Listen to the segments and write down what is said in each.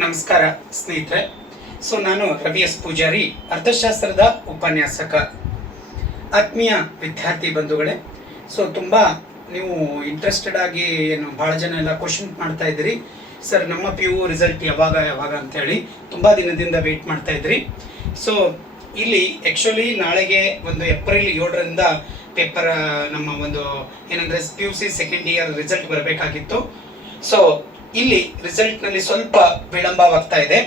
ನಮಸ್ಕಾರ ಸ್ನೇಹಿತರೆ. ನಾನು ರವಿ ಎಸ್ ಪೂಜಾರಿ, ಅರ್ಥಶಾಸ್ತ್ರದ ಉಪನ್ಯಾಸಕ. ಆತ್ಮೀಯ ವಿದ್ಯಾರ್ಥಿ ಬಂಧುಗಳೇ, ತುಂಬ ನೀವು ಇಂಟ್ರೆಸ್ಟೆಡ್ ಆಗಿ ಭಾಳ ಜನ ಎಲ್ಲ ಕ್ವಶನ್ ಮಾಡ್ತಾ ಇದ್ದೀರಿ. ಸರ್, ನಮ್ಮ PU ರಿಸಲ್ಟ್ ಯಾವಾಗ ಅಂತೇಳಿ ತುಂಬ ದಿನದಿಂದ ವೆಯ್ಟ್ ಮಾಡ್ತಾ ಇದ್ರಿ. ಇಲ್ಲಿ ಆ್ಯಕ್ಚುಲಿ ನಾಳೆಗೆ ಒಂದು ಏಪ್ರಿಲ್ 7ರಿಂದ ಪೇಪರ್ ನಮ್ಮ ಒಂದು ಏನಂದರೆ PUC ಸೆಕೆಂಡ್ ಇಯರ್ ರಿಸಲ್ಟ್ ಬರಬೇಕಾಗಿತ್ತು. ಇಲ್ಲಿ ರಿಸಲ್ಟ್ನಲ್ಲಿ ಸ್ವಲ್ಪ ವಿಳಂಬವಾಗ್ತಾ ಇದೆ.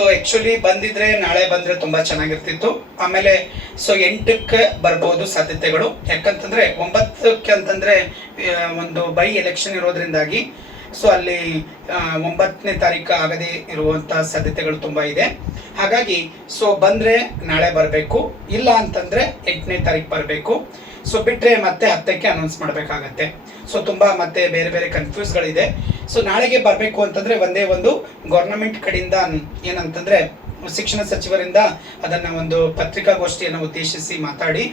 ಆ್ಯಕ್ಚುಲಿ ಬಂದಿದ್ರೆ ನಾಳೆ ಬಂದರೆ ತುಂಬ ಚೆನ್ನಾಗಿರ್ತಿತ್ತು. ಆಮೇಲೆ 8ಕ್ಕೆ ಬರ್ಬೋದು ಸಾಧ್ಯತೆಗಳು. ಯಾಕಂತಂದರೆ 9ಕ್ಕೆ ಅಂತಂದರೆ ಒಂದು ಬೈ ಎಲೆಕ್ಷನ್ ಇರೋದ್ರಿಂದಾಗಿ ಅಲ್ಲಿ 9ನೇ ತಾರೀಕು ಆಗದೆ ಇರುವಂಥ ಸಾಧ್ಯತೆಗಳು ತುಂಬ ಇದೆ. ಹಾಗಾಗಿ ಬಂದರೆ ನಾಳೆ ಬರಬೇಕು, ಇಲ್ಲ ಅಂತಂದರೆ 8ನೇ ತಾರೀಕು ಬರಬೇಕು. ಬಿಟ್ಟರೆ ಮತ್ತೆ 10ಕ್ಕೆ ಅನೌನ್ಸ್ ಮಾಡಬೇಕಾಗತ್ತೆ. ತುಂಬ ಮತ್ತೆ ಬೇರೆ ಬೇರೆ ಕನ್ಫ್ಯೂಸ್ಗಳಿದೆ. ನಾಳೆಗೆ ಬರಬೇಕು ಅಂತಂದರೆ ಒಂದೇ ಒಂದು ಗೌರ್ನಮೆಂಟ್ ಕಡೆಯಿಂದ ಏನಂತಂದರೆ ಶಿಕ್ಷಣ ಸಚಿವರಿಂದ ಅದನ್ನು ಒಂದು ಪತ್ರಿಕಾಗೋಷ್ಠಿಯನ್ನು ಉದ್ದೇಶಿಸಿ ಮಾತಾಡಿ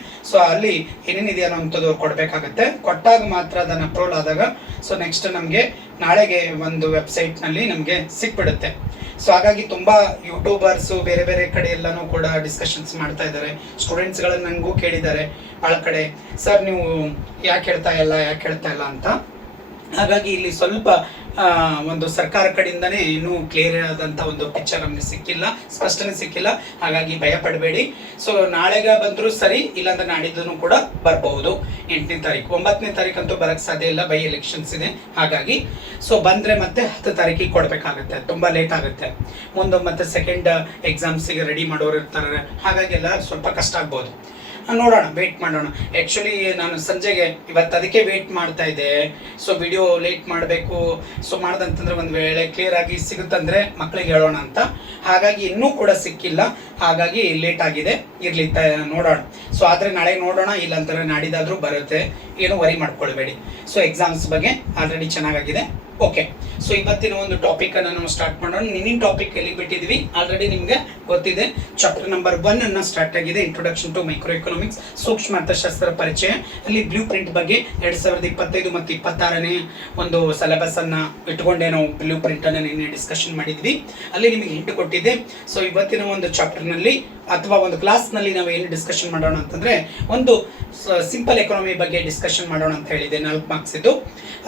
ಅಲ್ಲಿ ಏನೇನಿದೆ ಅನ್ನೋಂಥದ್ದು ಕೊಡಬೇಕಾಗತ್ತೆ. ಕೊಟ್ಟಾಗ ಮಾತ್ರ ಅದನ್ನು ಅಪ್ರೂವಲ್ ಆದಾಗ ನೆಕ್ಸ್ಟ್ ನಮಗೆ ನಾಳೆಗೆ ಒಂದು ವೆಬ್ಸೈಟ್ನಲ್ಲಿ ನಮಗೆ ಸಿಕ್ಬಿಡುತ್ತೆ. ಹಾಗಾಗಿ ತುಂಬ ಯೂಟ್ಯೂಬರ್ಸು ಬೇರೆ ಬೇರೆ ಕಡೆ ಎಲ್ಲನೂ ಕೂಡ ಡಿಸ್ಕಷನ್ಸ್ ಮಾಡ್ತಾ ಇದ್ದಾರೆ. ಸ್ಟೂಡೆಂಟ್ಸ್ಗಳನ್ನು ನನಗೂ ಕೇಳಿದ್ದಾರೆ ಭಾಳ ಕಡೆ, ಸರ್ ನೀವು ಯಾಕೆ ಹೇಳ್ತಾ ಇಲ್ಲ ಅಂತ. ಹಾಗಾಗಿ ಇಲ್ಲಿ ಸ್ವಲ್ಪ ಒಂದು ಸರ್ಕಾರ ಕಡೆಯಿಂದನೇ ಇನ್ನೂ ಕ್ಲಿಯರ್ ಆದಂಥ ಒಂದು ಪಿಕ್ಚರ್ ನಮಗೆ ಸಿಕ್ಕಿಲ್ಲ, ಸ್ಪಷ್ಟನೆ ಸಿಕ್ಕಿಲ್ಲ. ಹಾಗಾಗಿ ಭಯ ಪಡಬೇಡಿ. ನಾಳೆಗ ಬಂದರೂ ಸರಿ, ಇಲ್ಲಾಂದ್ರೆ ನಾಡಿದ್ದೂ ಕೂಡ ಬರಬಹುದು. 8ನೇ ತಾರೀಕು 9ನೇ ತಾರೀಕಂತೂ ಬರೋಕ್ಕೆ ಸಾಧ್ಯ ಇಲ್ಲ, ಬೈ ಎಲೆಕ್ಷನ್ಸ್ ಇದೆ. ಹಾಗಾಗಿ ಬಂದರೆ ಮತ್ತೆ 10 ತಾರೀಕಿಗೆ ಕೊಡಬೇಕಾಗತ್ತೆ, ತುಂಬ ಲೇಟ್ ಆಗುತ್ತೆ. ಮುಂದೆ ಮತ್ತೆ ಸೆಕೆಂಡ್ ಎಕ್ಸಾಮ್ಸಿಗೆ ರೆಡಿ ಮಾಡೋರು ಇರ್ತಾರೆ. ಹಾಗಾಗಿ ಎಲ್ಲ ಸ್ವಲ್ಪ ಕಷ್ಟ ಆಗ್ಬೋದು. ನೋಡೋಣ, ವೆಯ್ಟ್ ಮಾಡೋಣ. ಆ್ಯಕ್ಚುಲಿ ನಾನು ಸಂಜೆಗೆ ಇವತ್ತು ಅದಕ್ಕೆ ವೆಯ್ಟ್ ಮಾಡ್ತಾ ಇದ್ದೆ. ವಿಡಿಯೋ ಲೇಟ್ ಮಾಡಬೇಕು. ಮಾಡ್ದಂತಂದ್ರೆ ಒಂದು ವೇಳೆ ಕ್ಲಿಯರ್ ಆಗಿ ಸಿಗುತ್ತಂದ್ರೆ ಮಕ್ಕಳಿಗೆ ಹೇಳೋಣ ಅಂತ. ಹಾಗಾಗಿ ಇನ್ನೂ ಕೂಡ ಸಿಕ್ಕಿಲ್ಲ, ಹಾಗಾಗಿ ಲೇಟ್ ಆಗಿದೆ. ಇರಲಿ, ನೋಡೋಣ. ಆದರೆ ನಾಳೆ ನೋಡೋಣ, ಇಲ್ಲಾಂತಾರೆ ನಾಡಿದ್ದಾದರೂ ಬರುತ್ತೆ. ಏನು ವರಿ ಮಾಡ್ಕೊಳ್ಬೇಡಿ. ಎಕ್ಸಾಮ್ಸ್ ಬಗ್ಗೆ ಆಲ್ರೆಡಿ ಚೆನ್ನಾಗಾಗಿದೆ. ಓಕೆ, ಇವತ್ತಿನ ಒಂದು ಟಾಪಿಕನ್ನು ನಾವು ಸ್ಟಾರ್ಟ್ ಮಾಡೋಣ. ನಿನ್ನಿನ ಟಾಪಿಕ್ ಎಲ್ಲಿ ಬಿಟ್ಟಿದ್ವಿ ಆಲ್ರೆಡಿ ನಿಮಗೆ ಗೊತ್ತಿದೆ. ಚಾಪ್ಟರ್ ನಂಬರ್ 1 ಅನ್ನು ಸ್ಟಾರ್ಟ್ ಆಗಿದೆ, ಇಂಟ್ರೊಡಕ್ಷನ್ ಟು ಮೈಕ್ರೋ ಎಕನಾಮಿಕ್ಸ್, ಸೂಕ್ಷ್ಮ ಅರ್ಥಶಾಸ್ತ್ರ ಪರಿಚಯ. ಅಲ್ಲಿ ಬ್ಲೂ ಪ್ರಿಂಟ್ ಬಗ್ಗೆ 2025 ಮತ್ತು 26ನೇ ಒಂದು ಸಿಲೆಬಸ್ ಅನ್ನು ಇಟ್ಕೊಂಡೇ ನಾವು ಬ್ಲೂ ಪ್ರಿಂಟ್ ಅನ್ನು ನಿನ್ನೆ ಡಿಸ್ಕಷನ್ ಮಾಡಿದ್ವಿ. ಅಲ್ಲಿ ನಿಮಗೆ ಹಿಂಟ್ ಕೊಟ್ಟಿದ್ದೆ. ಇವತ್ತಿನ ಒಂದು ಚಾಪ್ಟರ್ನಲ್ಲಿ ಅಥವಾ ಒಂದು ಕ್ಲಾಸ್ನಲ್ಲಿ ನಾವು ಏನು ಡಿಸ್ಕಷನ್ ಮಾಡೋಣ ಅಂತಂದರೆ ಒಂದು ಸಿಂಪಲ್ ಎಕಾನಮಿ ಬಗ್ಗೆ ಡಿಸ್ಕಷನ್ ಮಾಡೋಣ ಅಂತ ಹೇಳಿದೆ. 4 ಮಾರ್ಕ್ಸ್ ಇದ್ದು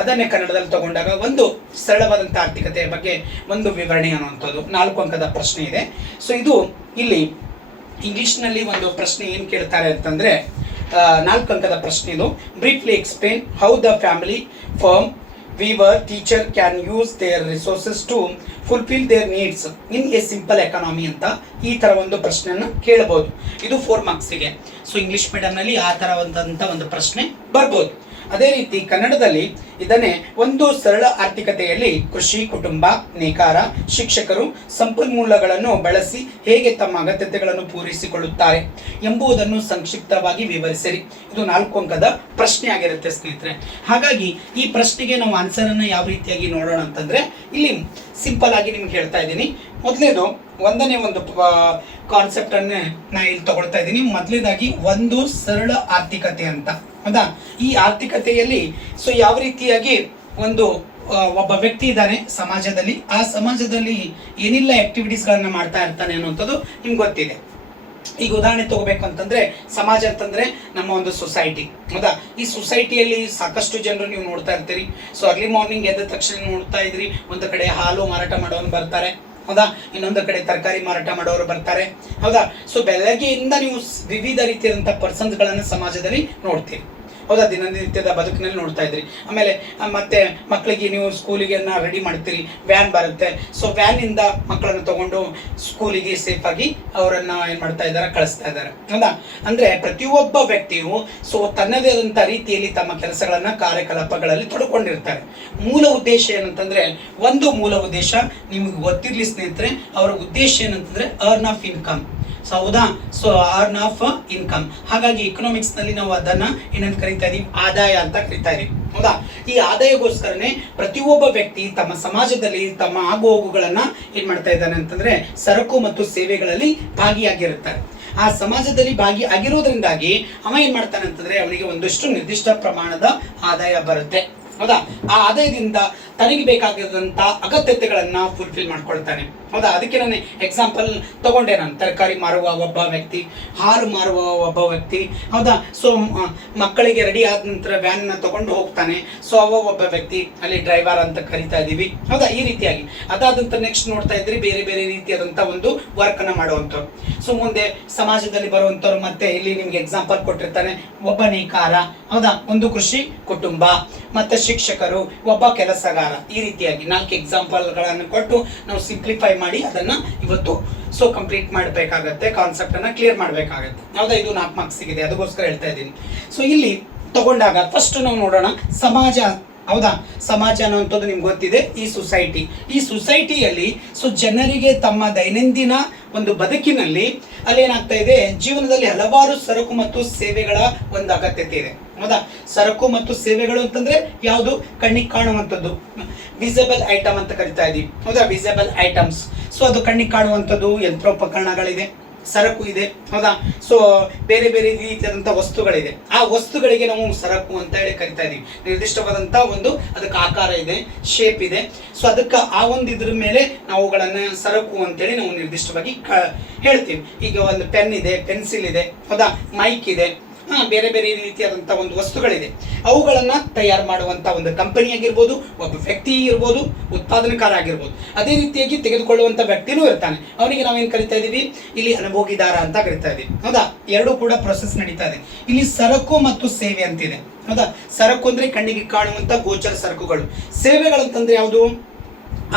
ಅದನ್ನೇ ಕನ್ನಡದಲ್ಲಿ ತಗೊಂಡಾಗ ಒಂದು ಸರಳವಾದಂಥ ಆರ್ಥಿಕತೆಯ ಬಗ್ಗೆ ಒಂದು ವಿವರಣೆ ಅನ್ನುವಂಥದ್ದು 4 ಅಂಕದ ಪ್ರಶ್ನೆ ಇದೆ. ಇದು ಇಲ್ಲಿ ಇಂಗ್ಲಿಷ್ನಲ್ಲಿ ಒಂದು ಪ್ರಶ್ನೆ ಏನು ಕೇಳ್ತಾರೆ ಅಂತಂದರೆ 4 ಅಂಕದ ಪ್ರಶ್ನೆ ಇದು. Briefly explain how the family, firm, weaver, teacher can use their resources to fulfill their needs in a simple economy ಅಂತ ಈ ಥರ ಒಂದು ಪ್ರಶ್ನೆಯನ್ನು ಕೇಳಬಹುದು. ಇದು 4 ಮಾರ್ಕ್ಸಿಗೆ. ಇಂಗ್ಲಿಷ್ ಮೀಡಿಯಂನಲ್ಲಿ ಆ ಥರವಾದಂಥ ಒಂದು ಪ್ರಶ್ನೆ ಬರ್ಬೋದು. ಅದೇ ರೀತಿ ಕನ್ನಡದಲ್ಲಿ ಇದನ್ನೇ ಒಂದು ಸರಳ ಆರ್ಥಿಕತೆಯಲ್ಲಿ ಕೃಷಿ, ಕುಟುಂಬ, ನೇಕಾರ, ಶಿಕ್ಷಕರು ಸಂಪನ್ಮೂಲಗಳನ್ನು ಬಳಸಿ ಹೇಗೆ ತಮ್ಮ ಅಗತ್ಯತೆಗಳನ್ನು ಪೂರೈಸಿಕೊಳ್ಳುತ್ತಾರೆ ಎಂಬುದನ್ನು ಸಂಕ್ಷಿಪ್ತವಾಗಿ ವಿವರಿಸಿರಿ. ಇದು 4 ಅಂಕದ ಪ್ರಶ್ನೆ ಆಗಿರುತ್ತೆ ಸ್ನೇಹಿತರೆ. ಹಾಗಾಗಿ ಈ ಪ್ರಶ್ನೆಗೆ ನಾವು ಆನ್ಸರನ್ನು ಯಾವ ರೀತಿಯಾಗಿ ನೋಡೋಣ ಅಂತಂದರೆ ಇಲ್ಲಿ ಸಿಂಪಲ್ ಆಗಿ ನಿಮ್ಗೆ ಹೇಳ್ತಾ ಇದ್ದೀನಿ. ಮೊದಲೇದು ಒಂದನೇ ಒಂದು ಕಾನ್ಸೆಪ್ಟನ್ನೇ ನಾನು ಇಲ್ಲಿ ತಗೊಳ್ತಾ ಇದ್ದೀನಿ. ಮೊದಲೇದಾಗಿ ಒಂದು ಸರಳ ಆರ್ಥಿಕತೆ ಅಂತ, ಹೌದಾ? ಈ ಆರ್ಥಿಕತೆಯಲ್ಲಿ ಯಾವ ರೀತಿಯಾಗಿ ಒಂದು ಒಬ್ಬ ವ್ಯಕ್ತಿ ಇದ್ದಾನೆ ಸಮಾಜದಲ್ಲಿ, ಆ ಸಮಾಜದಲ್ಲಿ ಏನೆಲ್ಲ ಆಕ್ಟಿವಿಟೀಸ್ಗಳನ್ನ ಮಾಡ್ತಾ ಇರ್ತಾನೆ ಅನ್ನುವಂಥದ್ದು ನಿಮ್ಗೆ ಗೊತ್ತಿದೆ. ಈಗ ಉದಾಹರಣೆ ತಗೋಬೇಕು ಅಂತಂದ್ರೆ ಸಮಾಜ ಅಂತಂದ್ರೆ ನಮ್ಮ ಒಂದು ಸೊಸೈಟಿ, ಹೌದಾ? ಈ ಸೊಸೈಟಿಯಲ್ಲಿ ಸಾಕಷ್ಟು ಜನರು ನೀವು ನೋಡ್ತಾ ಇರ್ತೀರಿ. ಅರ್ಲಿ ಮಾರ್ನಿಂಗ್ ಎದ್ದ ತಕ್ಷಣ ನೋಡ್ತಾ ಇದ್ರಿ, ಒಂದು ಕಡೆ ಹಾಲು ಮಾರಾಟ ಮಾಡೋನು ಬರ್ತಾರೆ, ಹೌದಾ? ಇನ್ನೊಂದು ಕಡೆ ತರಕಾರಿ ಮಾರಾಟ ಮಾಡೋರು ಬರ್ತಾರೆ, ಹೌದಾ? ಬೆಳಗ್ಗೆಯಿಂದ ನೀವು ವಿವಿಧ ರೀತಿಯಾದಂಥ ಪರ್ಸನ್ಸ್ಗಳನ್ನು ಸಮಾಜದಲ್ಲಿ ನೋಡ್ತೀರಿ, ಹೌದಾ? ದಿನನಿತ್ಯದ ಬದುಕಿನಲ್ಲಿ ನೋಡ್ತಾ ಇದ್ರಿ. ಆಮೇಲೆ ಮತ್ತೆ ಮಕ್ಕಳಿಗೆ ನೀವು ಸ್ಕೂಲಿಗೆ ರೆಡಿ ಮಾಡ್ತೀರಿ, ವ್ಯಾನ್ ಬರುತ್ತೆ. ವ್ಯಾನಿಂದ ಮಕ್ಕಳನ್ನು ತಗೊಂಡು ಸ್ಕೂಲಿಗೆ ಸೇಫಾಗಿ ಅವರನ್ನು ಏನು ಮಾಡ್ತಾ ಇದ್ದಾರೆ, ಕಳಿಸ್ತಾ ಇದ್ದಾರೆ, ಹೌದಾ? ಅಂದರೆ ಪ್ರತಿಯೊಬ್ಬ ವ್ಯಕ್ತಿಯು ತನ್ನದೇ ಆದಂಥ ರೀತಿಯಲ್ಲಿ ತಮ್ಮ ಕೆಲಸಗಳನ್ನು, ಕಾರ್ಯಕಲಾಪಗಳಲ್ಲಿ ತೊಡ್ಕೊಂಡಿರ್ತಾರೆ. ಮೂಲ ಉದ್ದೇಶ ಏನಂತಂದರೆ, ಒಂದು ಮೂಲ ಉದ್ದೇಶ ನಿಮಗೆ ಗೊತ್ತಿರಲಿ ಸ್ನೇಹಿತರೆ, ಅವರ ಉದ್ದೇಶ ಏನಂತಂದರೆ ಅರ್ನ್ ಆಫ್ ಇನ್ಕಮ್, ಹೌದಾ? Earn of income. ಹಾಗಾಗಿ ಎಕನಾಮಿಕ್ಸ್ನಲ್ಲಿ ನಾವು ಅದನ್ನು ಏನಂತ ಕರಿತಾ ಇದೀವಿ, ಆದಾಯ ಅಂತ ಕರಿತಾ ಇದೀವಿ, ಹೌದಾ? ಈ ಆದಾಯಕ್ಕೋಸ್ಕರನೇ ಪ್ರತಿಯೊಬ್ಬ ವ್ಯಕ್ತಿ ತಮ್ಮ ಸಮಾಜದಲ್ಲಿ ತಮ್ಮ ಆಗು ಹೋಗುಗಳನ್ನು ಏನು ಮಾಡ್ತಾ ಇದ್ದಾನೆ ಅಂತಂದರೆ ಸರಕು ಮತ್ತು ಸೇವೆಗಳಲ್ಲಿ ಭಾಗಿಯಾಗಿರುತ್ತಾರೆ. ಆ ಸಮಾಜದಲ್ಲಿ ಭಾಗಿಯಾಗಿರೋದ್ರಿಂದಾಗಿ ಅವ ಏನು ಮಾಡ್ತಾನೆ ಅಂತಂದರೆ ಅವನಿಗೆ ಒಂದಷ್ಟು ನಿರ್ದಿಷ್ಟ ಪ್ರಮಾಣದ ಆದಾಯ ಬರುತ್ತೆ. ಹೌದಾ. ಆ ಆದಾಯದಿಂದ ತನಗೆ ಬೇಕಾಗಿರುವಂತ ಅಗತ್ಯತೆಗಳನ್ನ ಫುಲ್ಫಿಲ್ ಮಾಡ್ಕೊಳ್ತಾನೆ. ಹೌದಾ. ಅದಕ್ಕೆ ನಾನು ಎಕ್ಸಾಂಪಲ್ ತಗೊಂಡೆ. ನಾನು ತರಕಾರಿ ಮಾರುವ ಒಬ್ಬ ವ್ಯಕ್ತಿ, ಹಾಲು ಮಾರುವ ಒಬ್ಬ ವ್ಯಕ್ತಿ, ಹೌದಾ. ಸೊ ಮಕ್ಕಳಿಗೆ ರೆಡಿ ಆದ ನಂತರ ವ್ಯಾನ್ ನ ತಗೊಂಡು ಹೋಗ್ತಾನೆ. ಸೊ ಅವ ಒಬ್ಬ ವ್ಯಕ್ತಿ, ಅಲ್ಲಿ ಡ್ರೈವರ್ ಅಂತ ಕರಿತಾ ಇದೀವಿ. ಹೌದಾ. ಈ ರೀತಿಯಾಗಿ ಅದಾದ ನಂತರ ನೆಕ್ಸ್ಟ್ ನೋಡ್ತಾ ಇದ್ರಿ ಬೇರೆ ಬೇರೆ ರೀತಿಯಾದಂತ ಒಂದು ವರ್ಕ್ ಅನ್ನ ಮಾಡುವಂತವ್ರು. ಸೊ ಮುಂದೆ ಸಮಾಜದಲ್ಲಿ ಬರುವಂತವ್ರು, ಮತ್ತೆ ಇಲ್ಲಿ ನಿಮ್ಗೆ ಎಕ್ಸಾಂಪಲ್ ಕೊಟ್ಟಿರ್ತಾನೆ, ಒಬ್ಬ ನೇಕಾರ, ಹೌದಾ, ಒಂದು ಕೃಷಿ ಕುಟುಂಬ, ಮತ್ತೆ ಶಿಕ್ಷಕರು, ಒಬ್ಬ ಕೆಲಸಗಾರ. ಈ ರೀತಿಯಾಗಿ 4 ಎಕ್ಸಾಂಪಲ್ ಗಳನ್ನು ಕೊಟ್ಟು ನಾವು ಸಿಂಪ್ಲಿಫೈ ಮಾಡಿ ಅದನ್ನ ಇವತ್ತು ಸೊ ಕಂಪ್ಲೀಟ್ ಮಾಡಬೇಕಾಗತ್ತೆ, ಕಾನ್ಸೆಪ್ಟ್ ಅನ್ನ ಕ್ಲಿಯರ್ ಮಾಡಬೇಕಾಗತ್ತೆ. ಹೌದಾ. ಇದು 4 ಮಾರ್ಕ್ಸ್ ಸಿಗಿದೆ, ಅದಕ್ಕೋಸ್ಕರ ಹೇಳ್ತಾ ಇದ್ದೀನಿ. ಸೊ ಇಲ್ಲಿ ತಗೊಂಡಾಗ ಫಸ್ಟ್ ನಾವು ನೋಡೋಣ ಸಮಾಜ. ಹೌದಾ. ಸಮಾಜ ಅನ್ನುವಂಥದ್ದು ನಿಮ್ಗೆ ಗೊತ್ತಿದೆ, ಈ ಸೊಸೈಟಿ. ಈ ಸೊಸೈಟಿಯಲ್ಲಿ ಸೊ ಜನರಿಗೆ ತಮ್ಮ ದೈನಂದಿನ ಒಂದು ಬದುಕಿನಲ್ಲಿ ಅಲ್ಲೇನಾಗ್ತಾ ಇದೆ, ಜೀವನದಲ್ಲಿ ಹಲವಾರು ಸರಕು ಮತ್ತು ಸೇವೆಗಳ ಒಂದು ಅಗತ್ಯತೆ ಇದೆ. ಹೌದಾ. ಸರಕು ಮತ್ತು ಸೇವೆಗಳು ಅಂತಂದ್ರೆ ಯಾವುದು, ಕಣ್ಣಿಗೆ ಕಾಣುವಂಥದ್ದು, ವಿಸಿಬಲ್ ಐಟಮ್ ಅಂತ ಕರಿತಾ ಇದೀವಿ. ಹೌದಾ. Visible items. ಸೊ ಅದು ಕಣ್ಣಿಗೆ ಕಾಣುವಂಥದ್ದು, ಯಂತ್ರೋಪಕರಣಗಳಿದೆ, ಸರಕು ಇದೆ. ಹೌದಾ. ಸೊ ಬೇರೆ ಬೇರೆ ರೀತಿಯಾದಂತಹ ವಸ್ತುಗಳಿದೆ. ಆ ವಸ್ತುಗಳಿಗೆ ನಾವು ಸರಕು ಅಂತ ಹೇಳಿ ಕರಿತಾ ಇದೀವಿ. ನಿರ್ದಿಷ್ಟವಾದಂತಹ ಒಂದು ಅದಕ್ಕೆ ಆಕಾರ ಇದೆ, ಶೇಪ್ ಇದೆ. ಸೊ ಅದಕ್ಕೆ ಆ ಒಂದು ಇದ್ರ ಮೇಲೆ ನಾವುಗಳನ್ನ ಸರಕು ಅಂತೇಳಿ ನಾವು ನಿರ್ದಿಷ್ಟವಾಗಿ ಹೇಳ್ತೀವಿ. ಈಗ ಒಂದು ಪೆನ್ ಇದೆ, ಪೆನ್ಸಿಲ್ ಇದೆ, ಹೌದಾ, ಮೈಕ್ ಇದೆ, ಬೇರೆ ಬೇರೆ ರೀತಿಯಾದಂತಹ ಒಂದು ವಸ್ತುಗಳಿದೆ. ಅವುಗಳನ್ನ ತಯಾರು ಮಾಡುವಂತ ಒಂದು ಕಂಪನಿ ಆಗಿರ್ಬೋದು, ಒಬ್ಬ ವ್ಯಕ್ತಿ ಇರ್ಬೋದು, ಉತ್ಪಾದನಕಾರ ಆಗಿರ್ಬೋದು. ಅದೇ ರೀತಿಯಾಗಿ ತೆಗೆದುಕೊಳ್ಳುವಂತ ವ್ಯಕ್ತಿನೂ ಇರ್ತಾನೆ. ಅವನಿಗೆ ನಾವೇನ್ ಕರಿತಾ ಇದೀವಿ, ಇಲ್ಲಿ ಅನುಭೋಗಿದಾರ ಅಂತ ಕರಿತಾ ಇದೀವಿ. ಹೌದಾ. ಎರಡೂ ಕೂಡ ಪ್ರೊಸೆಸ್ ನಡೀತಾ ಇದೆ. ಇಲ್ಲಿ ಸರಕು ಮತ್ತು ಸೇವೆ ಅಂತಿದೆ. ಹೌದಾ. ಸರಕು ಅಂದ್ರೆ ಕಣ್ಣಿಗೆ ಕಾಣುವಂತ ಗೋಚರ ಸರಕುಗಳು. ಸೇವೆಗಳಂತಂದ್ರೆ ಯಾವುದು,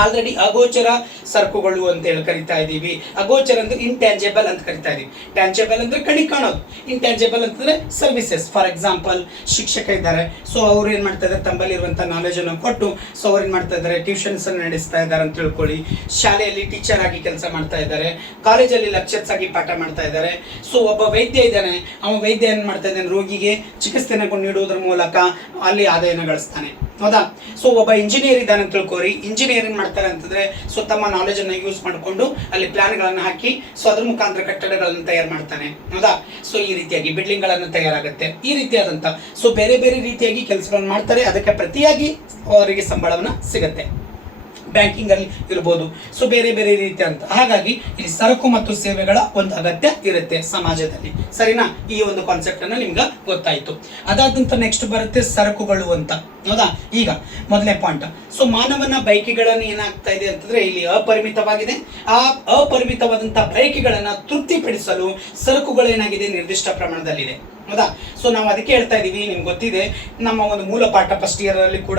ಆಲ್ರೆಡಿ ಅಗೋಚರ ಸರಕುಗಳು ಅಂತ ಹೇಳಿ ಕರಿತಾ ಇದೀವಿ. ಅಗೋಚರ ಅಂದ್ರೆ ಇಂಟ್ಯಾಂಜಬಲ್ ಅಂತ ಕರಿತಾ ಇದೀವಿ. ಟ್ಯಾಂಜಬಲ್ ಅಂದ್ರೆ ಕಣ್ಣಿಗೆ ಕಾಣೋದು, ಇಂಟ್ಯಾಂಜಬಲ್ ಅಂತಂದ್ರೆ ಸರ್ವಿಸಸ್. ಫಾರ್ ಎಕ್ಸಾಂಪಲ್ ಶಿಕ್ಷಕ ಇದ್ದಾರೆ. ಸೊ ಅವ್ರು ಏನ್ ಮಾಡ್ತಾ ಇದ್ದಾರೆ, ತಮ್ಮಲ್ಲಿರುವಂತಹ ನಾಲೆಜ್ ಅನ್ನು ಕೊಟ್ಟು ಸೊ ಅವ್ರು ಏನ್ ಮಾಡ್ತಾ ಇದ್ದಾರೆ, ಟ್ಯೂಷನ್ಸ್ ಅನ್ನು ನಡೆಸ್ತಾ ಇದ್ದಾರೆ ಅಂತ ತಿಳ್ಕೊಳ್ಳಿ. ಶಾಲೆಯಲ್ಲಿ ಟೀಚರ್ ಆಗಿ ಕೆಲಸ ಮಾಡ್ತಾ ಇದ್ದಾರೆ, ಕಾಲೇಜಲ್ಲಿ ಲೆಕ್ಚರ್ಸ್ ಆಗಿ ಪಾಠ ಮಾಡ್ತಾ ಇದ್ದಾರೆ. ಸೊ ಒಬ್ಬ ವೈದ್ಯ ಇದ್ದಾನೆ, ಅವ ವೈದ್ಯ ಏನ್ ಮಾಡ್ತಾ ಇದ್ದಾನೆ, ರೋಗಿಗೆ ಚಿಕಿತ್ಸೆಯನ್ನು ನೀಡುವುದರ ಮೂಲಕ ಅಲ್ಲಿ ಆದಾಯನ ಗಳಿಸ್ತಾನೆ. ಹೌದಾ. ಸೊ ಒಬ್ಬ ಇಂಜಿನಿಯರ್ ಇದ್ದಾನೆ ಅಂತ ತಿಳ್ಕೋರಿ. ಇಂಜಿನಿಯರ್ ಏನ್ ಮಾಡ್ತಾರೆ ಅಂತಂದ್ರೆ ಸೊ ತಮ್ಮ ನಾಲೆಜ್ ಅನ್ನ ಯೂಸ್ ಮಾಡಿಕೊಂಡು ಅಲ್ಲಿ ಪ್ಲಾನ್ ಗಳನ್ನ ಹಾಕಿ ಸೊ ಅದ್ರ ಮುಖಾಂತರ ಕಟ್ಟಡಗಳನ್ನು ತಯಾರು ಮಾಡ್ತಾನೆ. ಹೌದಾ. ಸೊ ಈ ರೀತಿಯಾಗಿ ಬಿಲ್ಡಿಂಗ್ ಗಳನ್ನ ತಯಾರಾಗುತ್ತೆ. ಈ ರೀತಿಯಾದಂತ ಸೊ ಬೇರೆ ಬೇರೆ ರೀತಿಯಾಗಿ ಕೆಲಸಗಳನ್ನು ಮಾಡ್ತಾರೆ. ಅದಕ್ಕೆ ಪ್ರತಿಯಾಗಿ ಅವರಿಗೆ ಸಂಬಳವನ್ನ ಸಿಗುತ್ತೆ. ಬ್ಯಾಂಕಿಂಗ್ ಅಲ್ಲಿ ಇರ್ಬೋದು. ಸೊ ಬೇರೆ ಬೇರೆ ರೀತಿ ಅಂತ. ಹಾಗಾಗಿ ಇಲ್ಲಿ ಸರಕು ಮತ್ತು ಸೇವೆಗಳ ಒಂದು ಅಗತ್ಯ ಇರುತ್ತೆ ಸಮಾಜದಲ್ಲಿ. ಸರಿನಾ. ಈ ಒಂದು ಕಾನ್ಸೆಪ್ಟ್ ಅನ್ನ ನಿಮ್ಗೆ ಗೊತ್ತಾಯ್ತು. ಅದಾದಂತ ನೆಕ್ಸ್ಟ್ ಬರುತ್ತೆ ಸರಕುಗಳು ಅಂತ. ಹೌದಾ. ಈಗ ಮೊದಲನೇ ಪಾಯಿಂಟ್, ಸೊ ಮಾನವನ ಬಯಕೆಗಳನ್ನು ಏನಾಗ್ತಾ ಇದೆ ಅಂತಂದ್ರೆ ಇಲ್ಲಿ ಅಪರಿಮಿತವಾಗಿದೆ. ಆ ಅಪರಿಮಿತವಾದಂತಹ ಬಯಕೆಗಳನ್ನ ತೃಪ್ತಿಪಡಿಸಲು ಸರಕುಗಳು ಏನಾಗಿದೆ, ನಿರ್ದಿಷ್ಟ ಪ್ರಮಾಣದಲ್ಲಿದೆ. ಹೌದಾ. ಸೊ ನಾವು ಅದಕ್ಕೆ ಹೇಳ್ತಾ ಇದೀವಿ, ನಿಮ್ಗೆ ಗೊತ್ತಿದೆ, ನಮ್ಮ ಒಂದು ಮೂಲ ಪಾಠ ಫಸ್ಟ್ ಇಯರ್ ಅಲ್ಲಿ ಕೂಡ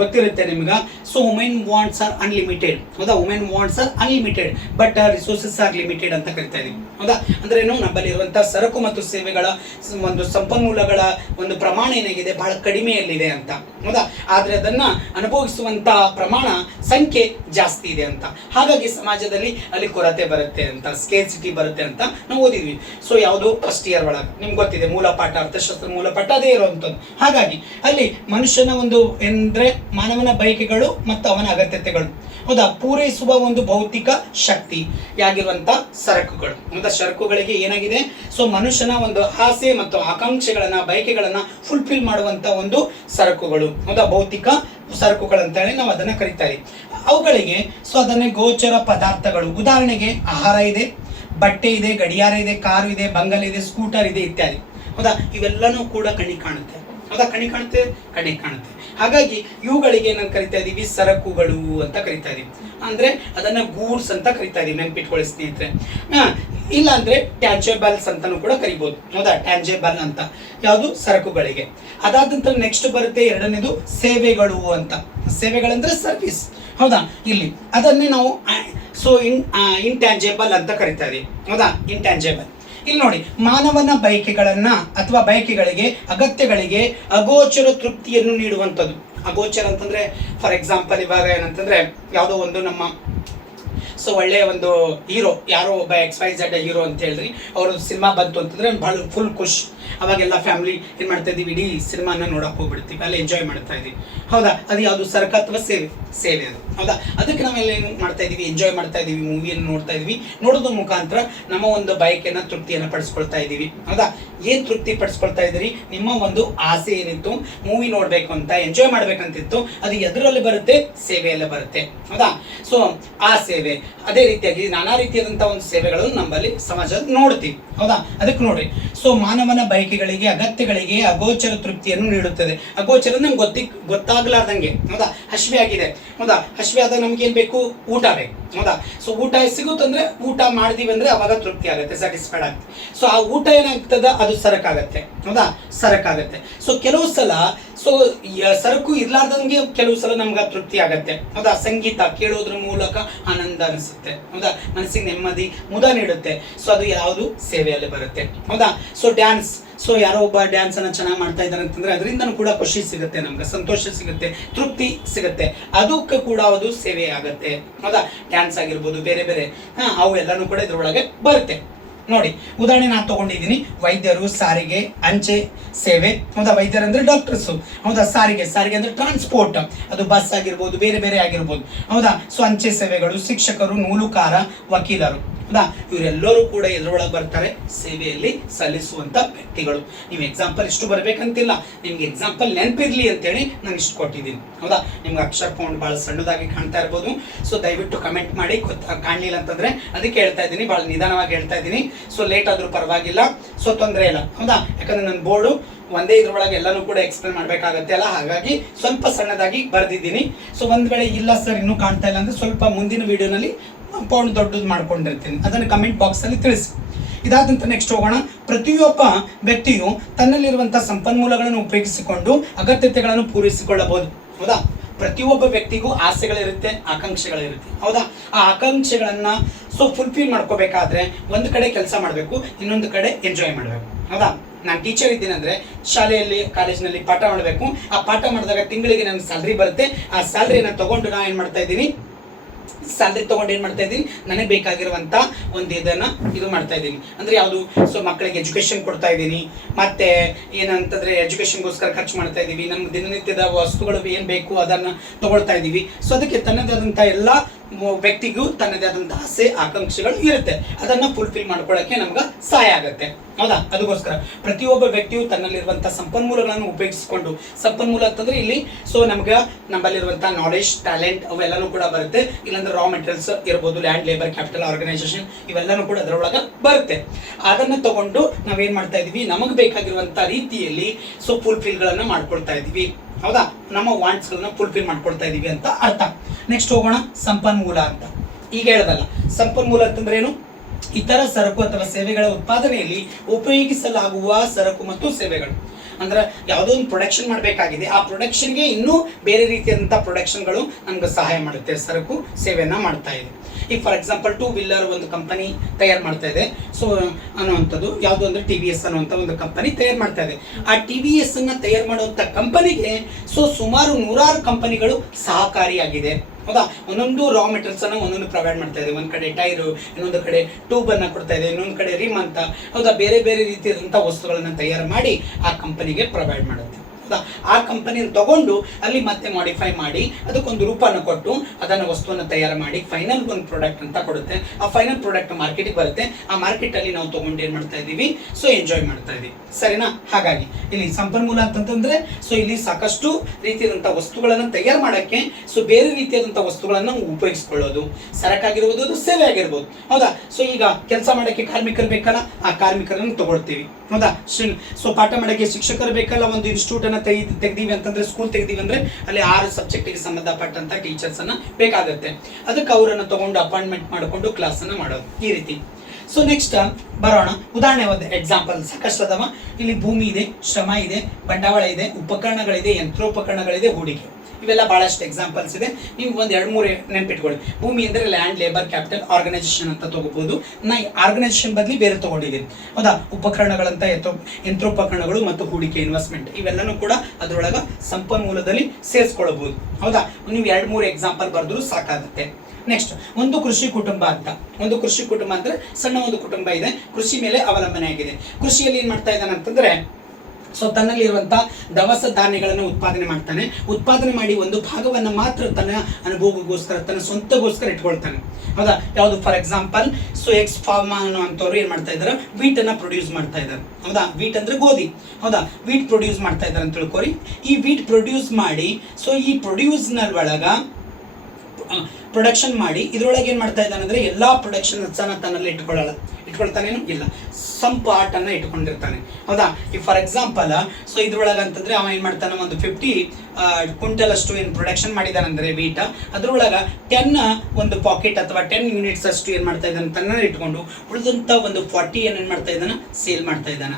ಗೊತ್ತಿರುತ್ತೆ ನಿಮ್ಗೆ. So women wants are unlimited. ಹೌದಾ. Women wants are unlimited but resources are limited ಅಂತ ಕರಿತಾ ಇದೀವಿ. ಹೌದಾ. ಅಂದ್ರೆ ಏನು, ನಮ್ಮಲ್ಲಿರುವಂತಹ ಸರಕು ಮತ್ತು ಸೇವೆಗಳ ಒಂದು ಸಂಪನ್ಮೂಲಗಳ ಒಂದು ಪ್ರಮಾಣ ಏನಾಗಿದೆ, ಬಹಳ ಕಡಿಮೆಯಲ್ಲಿದೆ ಅಂತ. ಹೌದಾ. ಆದ್ರೆ ಅದನ್ನ ಅನುಭವಿಸುವಂತ ಪ್ರಮಾಣ ಸಂಖ್ಯೆ ಜಾಸ್ತಿ ಇದೆ ಅಂತ. ಹಾಗಾಗಿ ಸಮಾಜದಲ್ಲಿ ಅಲ್ಲಿ ಕೊರತೆ ಬರುತ್ತೆ ಅಂತ, ಸ್ಕೇರ್ಸಿಟಿ ಬರುತ್ತೆ ಅಂತ ನಾವು ಓದಿದ್ವಿ. ಸೊ ಯಾವುದು ಫಸ್ಟ್ ಇಯರ್ ಒಳಗೆ ನಿಮ್ಗೆ ಗೊತ್ತಿದೆ, ಮೂಲ ಪಾಠ, ಅರ್ಥಶಾಸ್ತ್ರ ಮೂಲ ಪಾಠ ಅದೇ ಇರುವಂತದ್ದು. ಹಾಗಾಗಿ ಅಲ್ಲಿ ಮನುಷ್ಯನ ಒಂದು ಅಂದ್ರೆ ಮಾನವನ ಬಯಕೆಗಳು ಮತ್ತು ಅವನ ಅಗತ್ಯತೆಗಳು, ಹೌದಾ, ಪೂರೈಸುವ ಒಂದು ಭೌತಿಕ ಶಕ್ತಿ ಯಾಗಿರುವಂತ ಸರಕುಗಳು. ಹೌದಾ. ಸರಕುಗಳಿಗೆ ಏನಾಗಿದೆ, ಸೊ ಮನುಷ್ಯನ ಒಂದು ಆಸೆ ಮತ್ತು ಆಕಾಂಕ್ಷೆಗಳನ್ನ, ಬಯಕೆಗಳನ್ನ ಫುಲ್ಫಿಲ್ ಮಾಡುವಂತ ಒಂದು ಸರಕುಗಳು. ಹೌದಾ. ಭೌತಿಕ ಸರಕುಗಳಂತ ಹೇಳಿ ನಾವು ಅದನ್ನ ಕರಿತಾರೆ. ಅವುಗಳಿಗೆ ಸೊ ಅದನ್ನೇ ಗೋಚರ ಪದಾರ್ಥಗಳು. ಉದಾಹರಣೆಗೆ ಆಹಾರ ಇದೆ, ಬಟ್ಟೆ ಇದೆ, ಗಡಿಯಾರ ಇದೆ, ಕಾರು ಇದೆ, ಬಂಗಲ್ ಇದೆ, ಸ್ಕೂಟರ್ ಇದೆ ಇತ್ಯಾದಿ. ಹೌದಾ. ಇವೆಲ್ಲನೂ ಕೂಡ ಕಣ್ಣಿಗೆ ಕಾಣುತ್ತೆ. ಹೌದಾ. ಕಣ್ಣಿಗೆ ಕಾಣುತ್ತೆ. ಹಾಗಾಗಿ ಇವುಗಳಿಗೆ ಏನಂತ ಕರಿತಾ ಇದೀವಿ, ಸರಕುಗಳು ಅಂತ ಕರಿತಾ ಇದೀವಿ. ಅಂದ್ರೆ ಅದನ್ನ ಗೂಡ್ಸ್ ಅಂತ ಕರಿತಾ ಇದೀವಿ, ನೆನ್ಪಿಟ್ಕೊಳ್ಳಿ ಸ್ನೇಹಿತರೆ. ಇಲ್ಲ ಅಂದ್ರೆ ಟ್ಯಾಂಜಬಲ್ಸ್ ಅಂತಾನು ಕೂಡ ಕರಿಬಹುದು. ಹೌದಾ. ಟ್ಯಾಂಜಬಲ್ ಅಂತ ಯಾವುದು, ಸರಕುಗಳಿಗೆ. ಅದಾದಂತ ನೆಕ್ಸ್ಟ್ ಬರುತ್ತೆ ಎರಡನೇದು ಸೇವೆಗಳು ಅಂತ. ಸೇವೆಗಳಂದ್ರೆ ಸರ್ವಿಸ್. ಹೌದಾ. ಇಲ್ಲಿ ಅದನ್ನೇ ನಾವು ಸೊ ಇಂಟ್ಯಾಂಜಬಲ್ ಅಂತ ಕರಿತಾ ಇದೀವಿ. ಹೌದಾ. ಇಂಟ್ಯಾಂಜಬಲ್. ಇಲ್ಲಿ ನೋಡಿ, ಮಾನವನ ಬಯಕೆಗಳನ್ನ ಅಥವಾ ಬಯಕೆಗಳಿಗೆ, ಅಗತ್ಯಗಳಿಗೆ ಅಗೋಚರ ತೃಪ್ತಿಯನ್ನು ನೀಡುವಂಥದ್ದು. ಅಗೋಚರ ಅಂತಂದ್ರೆ ಫಾರ್ ಎಕ್ಸಾಂಪಲ್ ಇವಾಗ ಏನಂತಂದ್ರೆ ಯಾವುದೋ ಒಂದು ನಮ್ಮ ಸೊ ಒಳ್ಳೆಯ ಒಂದು ಹೀರೋ, ಯಾರೋ ಒಬ್ಬ XYZ ಹೀರೋ ಅಂತ ಹೇಳಿದ್ರಿ, ಅವ್ರ ಸಿನಿಮಾ ಬಂತು ಅಂತಂದ್ರೆ ಭಾಳ ಫುಲ್ ಖುಷ್. ಅವಾಗೆಲ್ಲ ಫ್ಯಾಮಿಲಿ ಏನು ಮಾಡ್ತಾ ಇದೀವಿ, ಇಡೀ ಸಿನಿಮಾನ ನೋಡಕ್ಕೆ ಹೋಗ್ಬಿಡ್ತೀವಿ, ಅಲ್ಲಿ ಎಂಜಾಯ್ ಮಾಡ್ತಾ ಇದೀವಿ. ಹೌದಾ? ಅದು ಯಾವುದು ಸರಕು ಅಥವಾ ಸೇವೆ? ಸೇವೆ ಅದು. ಹೌದಾ? ಅದಕ್ಕೆ ನಾವೆಲ್ಲ ಏನು ಮಾಡ್ತಾ ಇದೀವಿ, ಎಂಜಾಯ್ ಮಾಡ್ತಾ ಇದೀವಿ, ಮೂವಿಯನ್ನು ನೋಡ್ತಾ ಇದೀವಿ. ನೋಡೋದ್ರ ಮುಖಾಂತರ ನಮ್ಮ ಒಂದು ಬಯಕೆಯನ್ನು, ತೃಪ್ತಿಯನ್ನು ಪಡಿಸ್ಕೊಳ್ತಾ ಇದೀವಿ. ಹೌದಾ? ಏನು ತೃಪ್ತಿ ಪಡಿಸ್ಕೊಳ್ತಾ ಇದ್ದೀರಿ? ನಿಮ್ಮ ಒಂದು ಆಸೆ ಏನಿತ್ತು, ಮೂವಿ ನೋಡಬೇಕು ಅಂತ, ಎಂಜಾಯ್ ಮಾಡ್ಬೇಕಂತಿತ್ತು, ಅದು ಎದರಲ್ಲಿ ಬರುತ್ತೆ? ಸೇವೆಯಲ್ಲೇ ಬರುತ್ತೆ. ಹೌದಾ? ಸೊ ಆ ಸೇವೆ ಅದೇ ರೀತಿಯಾಗಿ ನಾನಾ ರೀತಿಯಾದಂತಹ ಒಂದು ಸೇವೆಗಳನ್ನು ನಮ್ಮಲ್ಲಿ ಸಮಾಜ ನೋಡ್ತೀವಿ. ಹೌದಾ? ಅದಕ್ಕೆ ನೋಡ್ರಿ, ಸೊ ಮಾನವನ ಬಯಕೆಗಳಿಗೆ, ಅಗತ್ಯಗಳಿಗೆ ಅಗೋಚರ ತೃಪ್ತಿಯನ್ನು ನೀಡುತ್ತದೆ. ಅಗೋಚರ ನಮ್ಗೆ ಗೊತ್ತಾಗ್ಲಾರ್ದಂಗೆ. ಹೌದಾ? ಹಸಿವೆ ಆಗಿದೆ. ಹೌದಾ? ಹಸಿವೆ ಆದಾಗ ನಮ್ಗೆ ಏನ್ ಬೇಕು? ಊಟ ಬೇಕು. ಹೌದಾ? ಸೊ ಊಟ ಸಿಗುತ್ತಂದ್ರೆ, ಊಟ ಮಾಡಿದೀವಿ ಅಂದ್ರೆ ಅವಾಗ ತೃಪ್ತಿ ಆಗುತ್ತೆ, ಸ್ಯಾಟಿಸ್ಫೈಡ್ ಆಗುತ್ತೆ. ಸೊ ಆ ಊಟ ಏನಾಗ್ತದ? ಅದು ಸರಕಾಗತ್ತೆ. ಹೌದಾ? ಸರಕಾಗತ್ತೆ. ಸೊ ಕೆಲವು ಸಲ ಸರಕು ಇರ್ಲಾರ್ದಂಗೆ ಕೆಲವು ಸಲ ನಮ್ಗೆ ತೃಪ್ತಿ ಆಗತ್ತೆ. ಹೌದಾ? ಸಂಗೀತ ಕೇಳೋದ್ರ ಮೂಲಕ ಆನಂದ ಅನಿಸುತ್ತೆ. ಹೌದಾ? ಮನಸ್ಸಿಗೆ ನೆಮ್ಮದಿ, ಮುದ ನೀಡುತ್ತೆ. ಸೊ ಅದು ಯಾವುದು? ಸೇವೆಯಲ್ಲಿ ಬರುತ್ತೆ. ಹೌದಾ? ಸೊ ಡ್ಯಾನ್ಸ್, ಸೊ ಯಾರೋ ಒಬ್ಬ ಡ್ಯಾನ್ಸ್ ಅನ್ನ ಚೆನ್ನಾಗಿ ಮಾಡ್ತಾ ಇದ್ದಾರೆ ಅಂತಂದ್ರೆ ಅದರಿಂದನೂ ಕೂಡ ಖುಷಿ ಸಿಗುತ್ತೆ, ನಮ್ಗೆ ಸಂತೋಷ ಸಿಗುತ್ತೆ, ತೃಪ್ತಿ ಸಿಗುತ್ತೆ. ಅದಕ್ಕೆ ಕೂಡ ಅದು ಸೇವೆ ಆಗತ್ತೆ. ಹೌದಾ? ಡ್ಯಾನ್ಸ್ ಆಗಿರ್ಬೋದು, ಬೇರೆ ಬೇರೆ ಅವು ಎಲ್ಲಾನು ಕೂಡ ಇದ್ರೊಳಗೆ ಬರುತ್ತೆ. ನೋಡಿ, ಉದಾಹರಣೆ ನಾನು ತಗೊಂಡಿದ್ದೀನಿ. ವೈದ್ಯರು, ಸಾರಿಗೆ, ಅಂಚೆ ಸೇವೆ. ಹೌದಾ? ವೈದ್ಯರು ಅಂದ್ರೆ ಡಾಕ್ಟರ್ಸು. ಹೌದಾ? ಸಾರಿಗೆ ಅಂದ್ರೆ ಟ್ರಾನ್ಸ್ಪೋರ್ಟ್, ಅದು ಬಸ್ ಆಗಿರ್ಬೋದು, ಬೇರೆ ಬೇರೆ ಆಗಿರ್ಬೋದು. ಹೌದಾ? ಸೊ ಅಂಚೆ ಸೇವೆಗಳು, ಶಿಕ್ಷಕರು, ನೂಲುಕಾರ, ವಕೀಲರು. ಹೌದಾ? ಇವರೆಲ್ಲರೂ ಕೂಡ ಎದ್ರೊಳಗೆ ಬರ್ತಾರೆ? ಸೇವೆಯಲ್ಲಿ ಸಲ್ಲಿಸುವಂತ ವ್ಯಕ್ತಿಗಳು. ನೀವು ಎಕ್ಸಾಂಪಲ್ ಇಷ್ಟು ಬರ್ಬೇಕಂತಿಲ್ಲ, ನಿಮ್ಗೆ ಎಕ್ಸಾಂಪಲ್ ನೆನಪಿರ್ಲಿ ಅಂತೇಳಿ ನಾನು ಇಷ್ಟು ಕೊಟ್ಟಿದ್ದೀನಿ. ಹೌದಾ? ನಿಮ್ಗೆ ಅಕ್ಷರ ಫೌಂಡ್ ಭಾಳ ಸಣ್ಣದಾಗಿ ಕಾಣ್ತಾ ಇರ್ಬೋದು. ಸೊ ದಯವಿಟ್ಟು ಕಮೆಂಟ್ ಮಾಡಿ, ಕಾಣಲಿಲ್ಲ ಅಂತಂದ್ರೆ ಅದಕ್ಕೆ ಹೇಳ್ತಾ ಇದ್ದೀನಿ, ಭಾಳ ನಿಧಾನವಾಗಿ ಹೇಳ್ತಾ ಇದ್ದೀನಿ. ಸೊ ಲೇಟ್ ಆದ್ರೂ ಪರವಾಗಿಲ್ಲ, ಸೊ ತೊಂದರೆ ಇಲ್ಲ. ಹೌದಾ? ಯಾಕಂದ್ರೆ ನನ್ನ ಬೋರ್ಡು ಒಂದೇ ಇದ್ರೊಳಗೆ ಎಲ್ಲಾನು ಕೂಡ ಎಕ್ಸ್ಪ್ಲೇನ್ ಮಾಡ್ಬೇಕಾಗತ್ತೆ ಅಲ್ಲ, ಹಾಗಾಗಿ ಸ್ವಲ್ಪ ಸಣ್ಣದಾಗಿ ಬರ್ದಿದ್ದೀನಿ. ಸೊ ಒಂದ್ ವೇಳೆ ಇಲ್ಲ ಸರ್ ಇನ್ನೂ ಕಾಣ್ತಾ ಇಲ್ಲ ಅಂದ್ರೆ ಸ್ವಲ್ಪ ಮುಂದಿನ ವಿಡಿಯೋನಲ್ಲಿ ಪೌಂಡ್ ದೊಡ್ಡದು ಮಾಡ್ಕೊಂಡಿರ್ತೀನಿ, ಅದನ್ನು ಕಮೆಂಟ್ ಬಾಕ್ಸ್ ಅಲ್ಲಿ ತಿಳಿಸಿ. ಇದಾದಂತ ನೆಕ್ಸ್ಟ್ ಹೋಗೋಣ. ಪ್ರತಿಯೊಬ್ಬ ವ್ಯಕ್ತಿಯು ತನ್ನಲ್ಲಿರುವಂತಹ ಸಂಪನ್ಮೂಲಗಳನ್ನು ಉಪಯೋಗಿಸಿಕೊಂಡು ಅಗತ್ಯತೆಗಳನ್ನು ಪೂರೈಸಿಕೊಳ್ಳಬಹುದು. ಹೌದಾ? ಪ್ರತಿಯೊಬ್ಬ ವ್ಯಕ್ತಿಗೂ ಆಸೆಗಳಿರುತ್ತೆ, ಆಕಾಂಕ್ಷೆಗಳಿರುತ್ತೆ. ಹೌದಾ? ಆ ಆಕಾಂಕ್ಷೆಗಳನ್ನ ಫುಲ್ಫಿಲ್ ಮಾಡ್ಕೋಬೇಕಾದ್ರೆ ಒಂದು ಕಡೆ ಕೆಲಸ ಮಾಡಬೇಕು, ಇನ್ನೊಂದು ಕಡೆ ಎಂಜಾಯ್ ಮಾಡಬೇಕು. ಹೌದಾ? ನಾನು ಟೀಚರ್ ಇದ್ದೀನಿ ಅಂದರೆ ಶಾಲೆಯಲ್ಲಿ, ಕಾಲೇಜಿನಲ್ಲಿ ಪಾಠ ಮಾಡಬೇಕು. ಆ ಪಾಠ ಮಾಡಿದಾಗ ತಿಂಗಳಿಗೆ ನನಗೆ ಸ್ಯಾಲ್ರಿ ಬರುತ್ತೆ. ಆ ಸ್ಯಾಲ್ರಿನ ತಗೊಂಡು ನಾನು ಏನು ಮಾಡ್ತಾ ಇದ್ದೀನಿ? ಸ್ಯಾಲ್ರಿ ತಗೊಂಡು ಏನು ಮಾಡ್ತಾ ಇದ್ದೀನಿ? ನನಗೆ ಬೇಕಾಗಿರುವಂಥ ಒಂದು ಇದನ್ನು ಇದು ಮಾಡ್ತಾ ಇದ್ದೀನಿ. ಅಂದರೆ ಯಾವುದು? ಸೊ ಮಕ್ಕಳಿಗೆ ಎಜುಕೇಷನ್ ಕೊಡ್ತಾ ಇದ್ದೀನಿ, ಮತ್ತೆ ಏನಂತಂದರೆ ಎಜುಕೇಷನ್ಗೋಸ್ಕರ ಖರ್ಚು ಮಾಡ್ತಾ ಇದ್ದೀವಿ. ನಮ್ಗೆ ದಿನನಿತ್ಯದ ವಸ್ತುಗಳು ಏನು ಬೇಕು ಅದನ್ನು ತಗೊಳ್ತಾ ಇದ್ದೀವಿ. ಸೊ ಅದಕ್ಕೆ ತನ್ನದೇ ಆದಂಥ ಎಲ್ಲ ವ್ಯಕ್ತಿಗೂ ತನ್ನದೇ ಆದಂಥ ಆಸೆ, ಆಕಾಂಕ್ಷೆಗಳು ಇರುತ್ತೆ. ಅದನ್ನು ಫುಲ್ಫಿಲ್ ಮಾಡ್ಕೊಳ್ಳೋಕ್ಕೆ ನಮ್ಗೆ ಸಹಾಯ ಆಗುತ್ತೆ. ಹೌದಾ? ಅದಕ್ಕೋಸ್ಕರ ಪ್ರತಿಯೊಬ್ಬ ವ್ಯಕ್ತಿಯು ತನ್ನಲ್ಲಿರುವಂಥ ಸಂಪನ್ಮೂಲಗಳನ್ನು ಉಪಯೋಗಿಸಿಕೊಂಡು, ಸಂಪನ್ಮೂಲ ಅಂತಂದ್ರೆ ಇಲ್ಲಿ ನಮ್ಗೆ ನಮ್ಮಲ್ಲಿರುವಂಥ ನಾಲೆಜ್, ಟ್ಯಾಲೆಂಟ್ ಅವೆಲ್ಲನೂ ಕೂಡ ಬರುತ್ತೆ. ಇಲ್ಲಾಂದ್ರೆ ರಾ ಮೆಟೀರಿಯಲ್ಸ್ ಇರ್ಬೋದು, ಲ್ಯಾಂಡ್, ಲೇಬರ್, ಕ್ಯಾಪಿಟಲ್, ಆರ್ಗನೈಸೇಷನ್ ಇವೆಲ್ಲನೂ ಕೂಡ ಅದರೊಳಗೆ ಬರುತ್ತೆ. ಅದನ್ನು ತಗೊಂಡು ನಾವೇನು ಮಾಡ್ತಾ ಇದೀವಿ? ನಮಗೆ ಬೇಕಾಗಿರುವಂಥ ರೀತಿಯಲ್ಲಿ ಫುಲ್ಫಿಲ್ಗಳನ್ನು ಮಾಡ್ಕೊಳ್ತಾ ಇದೀವಿ. ಹೌದಾ? ನಮ್ಮ ವಾಂಟ್ಸ್ಗಳನ್ನ ಫುಲ್ಫಿಲ್ ಮಾಡ್ಕೊಳ್ತಾ ಇದೀವಿ ಅಂತ ಅರ್ಥ. ನೆಕ್ಸ್ಟ್ ಹೋಗೋಣ, ಸಂಪನ್ಮೂಲ ಅಂತ. ಈಗ ಹೇಳದಲ್ಲ, ಸಂಪನ್ಮೂಲ ಅಂತಂದ್ರೆ ಏನು? ಇತರ ಸರಕು ಅಥವಾ ಸೇವೆಗಳ ಉತ್ಪಾದನೆಯಲ್ಲಿ ಉಪಯೋಗಿಸಲಾಗುವ ಸರಕು ಮತ್ತು ಸೇವೆಗಳು. ಅಂದ್ರೆ ಯಾವುದೋ ಒಂದು ಪ್ರೊಡಕ್ಷನ್ ಮಾಡಬೇಕಾಗಿದೆ, ಆ ಪ್ರೊಡಕ್ಷನ್ಗೆ ಇನ್ನೂ ಬೇರೆ ರೀತಿಯಾದಂಥ ಪ್ರೊಡಕ್ಷನ್ಗಳು ನಮ್ಗೆ ಸಹಾಯ ಮಾಡುತ್ತೆ, ಸರಕು ಸೇವೆಯನ್ನ ಮಾಡ್ತಾ ಇದೆ. ಈಗ ಫಾರ್ ಎಕ್ಸಾಂಪಲ್ 2 ವೀಲರ್ ಒಂದು ಕಂಪನಿ ತಯಾರು ಮಾಡ್ತಾ ಇದೆ. ಸೊ ಅನ್ನುವಂಥದ್ದು ಯಾವುದು ಅಂದರೆ TVS ಅನ್ನುವಂಥ ಒಂದು ಕಂಪನಿ ತಯಾರು ಮಾಡ್ತಾ ಇದೆ. ಆ TVS ಅನ್ನ ತಯಾರು ಮಾಡುವಂಥ ಕಂಪನಿಗೆ ಸುಮಾರು 100 ಕಂಪನಿಗಳು ಸಹಕಾರಿಯಾಗಿದೆ. ಹೌದಾ? ಒಂದೊಂದು ರಾ ಮೆಟೀರಿಯಲ್ಸ್ ಅನ್ನು ಒಂದೊಂದು ಪ್ರೊವೈಡ್ ಮಾಡ್ತಾ ಇದೆ. ಒಂದು ಕಡೆ ಟೈರು, ಇನ್ನೊಂದು ಕಡೆ ಟ್ಯೂಬ್ ಅನ್ನ ಕೊಡ್ತಾ ಇದೆ, ಇನ್ನೊಂದು ಕಡೆ ರಿಮ್ ಅಂತ. ಹೌದಾ? ಬೇರೆ ಬೇರೆ ರೀತಿಯಾದಂಥ ವಸ್ತುಗಳನ್ನು ತಯಾರು ಮಾಡಿ ಆ ಕಂಪನಿಗೆ ಪ್ರೊವೈಡ್ ಮಾಡುತ್ತೆ. ಆ ಕಂಪನಿಯನ್ನು ತಗೊಂಡು ಅಲ್ಲಿ ಮತ್ತೆ ಮಾಡಿಫೈ ಮಾಡಿ ಅದಕ್ಕೊಂದು ರೂಪವನ್ನು ಕೊಟ್ಟು ಅದನ್ನು ವಸ್ತುವನ್ನು ತಯಾರು ಮಾಡಿ ಫೈನಲ್ ಒಂದು ಪ್ರಾಡಕ್ಟ್ ಅಂತ ಕೊಡುತ್ತೆ. ಆ ಫೈನಲ್ ಪ್ರಾಡಕ್ಟ್ ಮಾರ್ಕೆಟಿಗೆ ಬರುತ್ತೆ. ಆ ಮಾರ್ಕೆಟ್ ಅಲ್ಲಿ ನಾವು ತಗೊಂಡು ಏನ್ ಮಾಡ್ತಾ ಇದೀವಿ? ಎಂಜಾಯ್ ಮಾಡ್ತಾ ಇದೀವಿ. ಸರಿನಾ? ಹಾಗಾಗಿ ಇಲ್ಲಿ ಸಂಪನ್ಮೂಲ ಅಂತಂದ್ರೆ ಇಲ್ಲಿ ಸಾಕಷ್ಟು ರೀತಿಯಾದಂಥ ವಸ್ತುಗಳನ್ನು ತಯಾರು ಮಾಡಕ್ಕೆ ಬೇರೆ ರೀತಿಯಾದಂಥ ವಸ್ತುಗಳನ್ನು ಉಪಯೋಗಿಸ್ಕೊಳ್ಳೋದು, ಸರಕಾಗಿರ್ಬೋದು, ಅದು ಸೇವೆ ಆಗಿರ್ಬೋದು. ಹೌದಾ? ಈಗ ಕೆಲಸ ಮಾಡಕ್ಕೆ ಕಾರ್ಮಿಕರು ಬೇಕಲ್ಲ, ಆ ಕಾರ್ಮಿಕರನ್ನು ತಗೊಳ್ತೀವಿ. ಹೌದಾ? ಪಾಠ ಮಾಡಕ್ಕೆ ಶಿಕ್ಷಕರು ಬೇಕಲ್ಲ, ಒಂದು ಇನ್ಸ್ಟಿಟ್ಯೂಟ್ ಅನ್ನ ತೆಗ್ದೀವಿ ಅಂತಂದ್ರೆ, ಸ್ಕೂಲ್ ತೆಗ್ದೀವಿ ಅಂದ್ರೆ ಅಲ್ಲಿ 6 ಸಬ್ಜೆಕ್ಟಿಗೆ ಸಂಬಂಧಪಟ್ಟಂತ ಟೀಚರ್ಸ್ ಅನ್ನ ಬೇಕಾಗುತ್ತೆ. ಅದಕ್ಕೆ ಅವರನ್ನು ತಗೊಂಡು ಅಪಾಯಿಂಟ್ಮೆಂಟ್ ಮಾಡಿಕೊಂಡು ಕ್ಲಾಸ್ ಅನ್ನ ಮಾಡೋದು, ಈ ರೀತಿ. ನೆಕ್ಸ್ಟ್ ಬರೋಣ. ಉದಾಹರಣೆ ಒಂದು ಎಕ್ಸಾಂಪಲ್ ಸಾಕಷ್ಟು ಅದಾವ. ಇಲ್ಲಿ ಭೂಮಿ ಇದೆ, ಶ್ರಮ ಇದೆ, ಬಂಡವಾಳ ಇದೆ, ಉಪಕರಣಗಳಿದೆ, ಯಂತ್ರೋಪಕರಣಗಳಿದೆ, ಹೂಡಿಕೆ. ಇವೆಲ್ಲ ಬಹಳಷ್ಟು ಎಕ್ಸಾಂಪಲ್ಸ್ ಇದೆ. ನೀವು ಒಂದು 2-3 ನೆನ್ಪಿಟ್ಕೊಳ್ಳಿ. ಭೂಮಿ ಅಂದರೆ ಲ್ಯಾಂಡ್, ಲೇಬರ್, ಕ್ಯಾಪಿಟಲ್, ಆರ್ಗನೈಸೇಷನ್ ಅಂತ ತಗೋಬಹುದು. ನಾ ಆರ್ಗನೈಸೇಷನ್ ಬದಲಿ ಬೇರೆ ತಗೊಂಡಿದ್ದೀನಿ. ಹೌದಾ, ಉಪಕರಣಗಳಂತ ಯಂತ್ರೋಪಕರಣಗಳು ಮತ್ತು ಹೂಡಿಕೆ, ಇನ್ವೆಸ್ಟ್ಮೆಂಟ್, ಇವೆಲ್ಲನೂ ಕೂಡ ಅದರೊಳಗೆ ಸಂಪನ್ಮೂಲದಲ್ಲಿ ಸೇರಿಸ್ಕೊಳ್ಬಹುದು. ಹೌದಾ, ನೀವು 2-3 ಎಕ್ಸಾಂಪಲ್ ಬರೆದ್ರು ಸಾಕಾಗುತ್ತೆ. ನೆಕ್ಸ್ಟ್, ಒಂದು ಕೃಷಿ ಕುಟುಂಬ ಅಂತ. ಒಂದು ಕೃಷಿ ಕುಟುಂಬ ಅಂದ್ರೆ ಸಣ್ಣ ಒಂದು ಕುಟುಂಬ ಇದೆ, ಕೃಷಿ ಮೇಲೆ ಅವಲಂಬನೆ ಆಗಿದೆ. ಕೃಷಿಯಲ್ಲಿ ಏನ್ ಮಾಡ್ತಾ ಇದ್ದಾನೆ ಅಂತಂದ್ರೆ, ಸೊ ತನ್ನಲ್ಲಿರುವಂಥ ದವಸ ಧಾನ್ಯಗಳನ್ನು ಉತ್ಪಾದನೆ ಮಾಡ್ತಾನೆ. ಉತ್ಪಾದನೆ ಮಾಡಿ ಒಂದು ಭಾಗವನ್ನು ಮಾತ್ರ ತನ್ನ ಅನುಭವಗೋಸ್ಕರ, ತನ್ನ ಸ್ವಂತಗೋಸ್ಕರ ಇಟ್ಕೊಳ್ತಾನೆ. ಹೌದಾ, ಯಾವುದು for example, so X farm ಅಂತವ್ರು ಏನ್ ಮಾಡ್ತಾ ಇದ್ದಾರೆ, ವೀಟ್ ಅನ್ನ ಪ್ರೊಡ್ಯೂಸ್ ಮಾಡ್ತಾ ಇದ್ದಾರೆ. ಹೌದಾ, ವೀಟ್ ಅಂದ್ರೆ ಗೋಧಿ. ಹೌದಾ, ವೀಟ್ ಪ್ರೊಡ್ಯೂಸ್ ಮಾಡ್ತಾ ಇದ್ದಾರೆ ಅಂತ ತಿಳ್ಕೊರಿ. ಈ ವೀಟ್ ಪ್ರೊಡ್ಯೂಸ್ ಮಾಡಿ, ಸೊ ಈ ಪ್ರೊಡ್ಯೂಸ್ ಒಳಗ ಪ್ರೊಡಕ್ಷನ್ ಮಾಡಿ ಇದ್ರೊಳಗೆ ಏನ್ ಮಾಡ್ತಾ ಇದ್ದಾನೆ ಅಂದ್ರೆ ಎಲ್ಲಾ ಪ್ರೊಡಕ್ಷನ್ ತನ್ನಲ್ಲಿ ಇಟ್ಕೊಳ್ತಾನೇನು ಇಲ್ಲ, ಸಮ್ ಪಾರ್ಟ್ ಅನ್ನ ಇಟ್ಕೊಂಡಿರ್ತಾನೆ. ಹೌದಾ, ಈ ಫಾರ್ ಎಕ್ಸಾಂಪಲ್, ಸೊ ಇದ್ರೊಳಗ ಅಂತಂದ್ರೆ ಅವ ಏನ್ ಮಾಡ್ತಾನೆ, ಒಂದು 50 ಕ್ವಿಂಟಲ್ ಅಷ್ಟು ಏನ್ ಪ್ರೊಡಕ್ಷನ್ ಮಾಡಿದಾನಂದ್ರೆ ವೀಟ್, ಅದ್ರೊಳಗ 10 ಒಂದು ಪಾಕೆಟ್ ಅಥವಾ 10 ಯೂನಿಟ್ಸ್ ಅಷ್ಟು ಏನ್ ಮಾಡ್ತಾ ಇದ್ದಾನೆ ತನ್ನ ಇಟ್ಕೊಂಡು ಉಳಿದಂತ ಒಂದು 40 ಏನ್ ಮಾಡ್ತಾ ಇದ್ದಾನ, ಸೇಲ್ ಮಾಡ್ತಾ ಇದ್ದಾನ.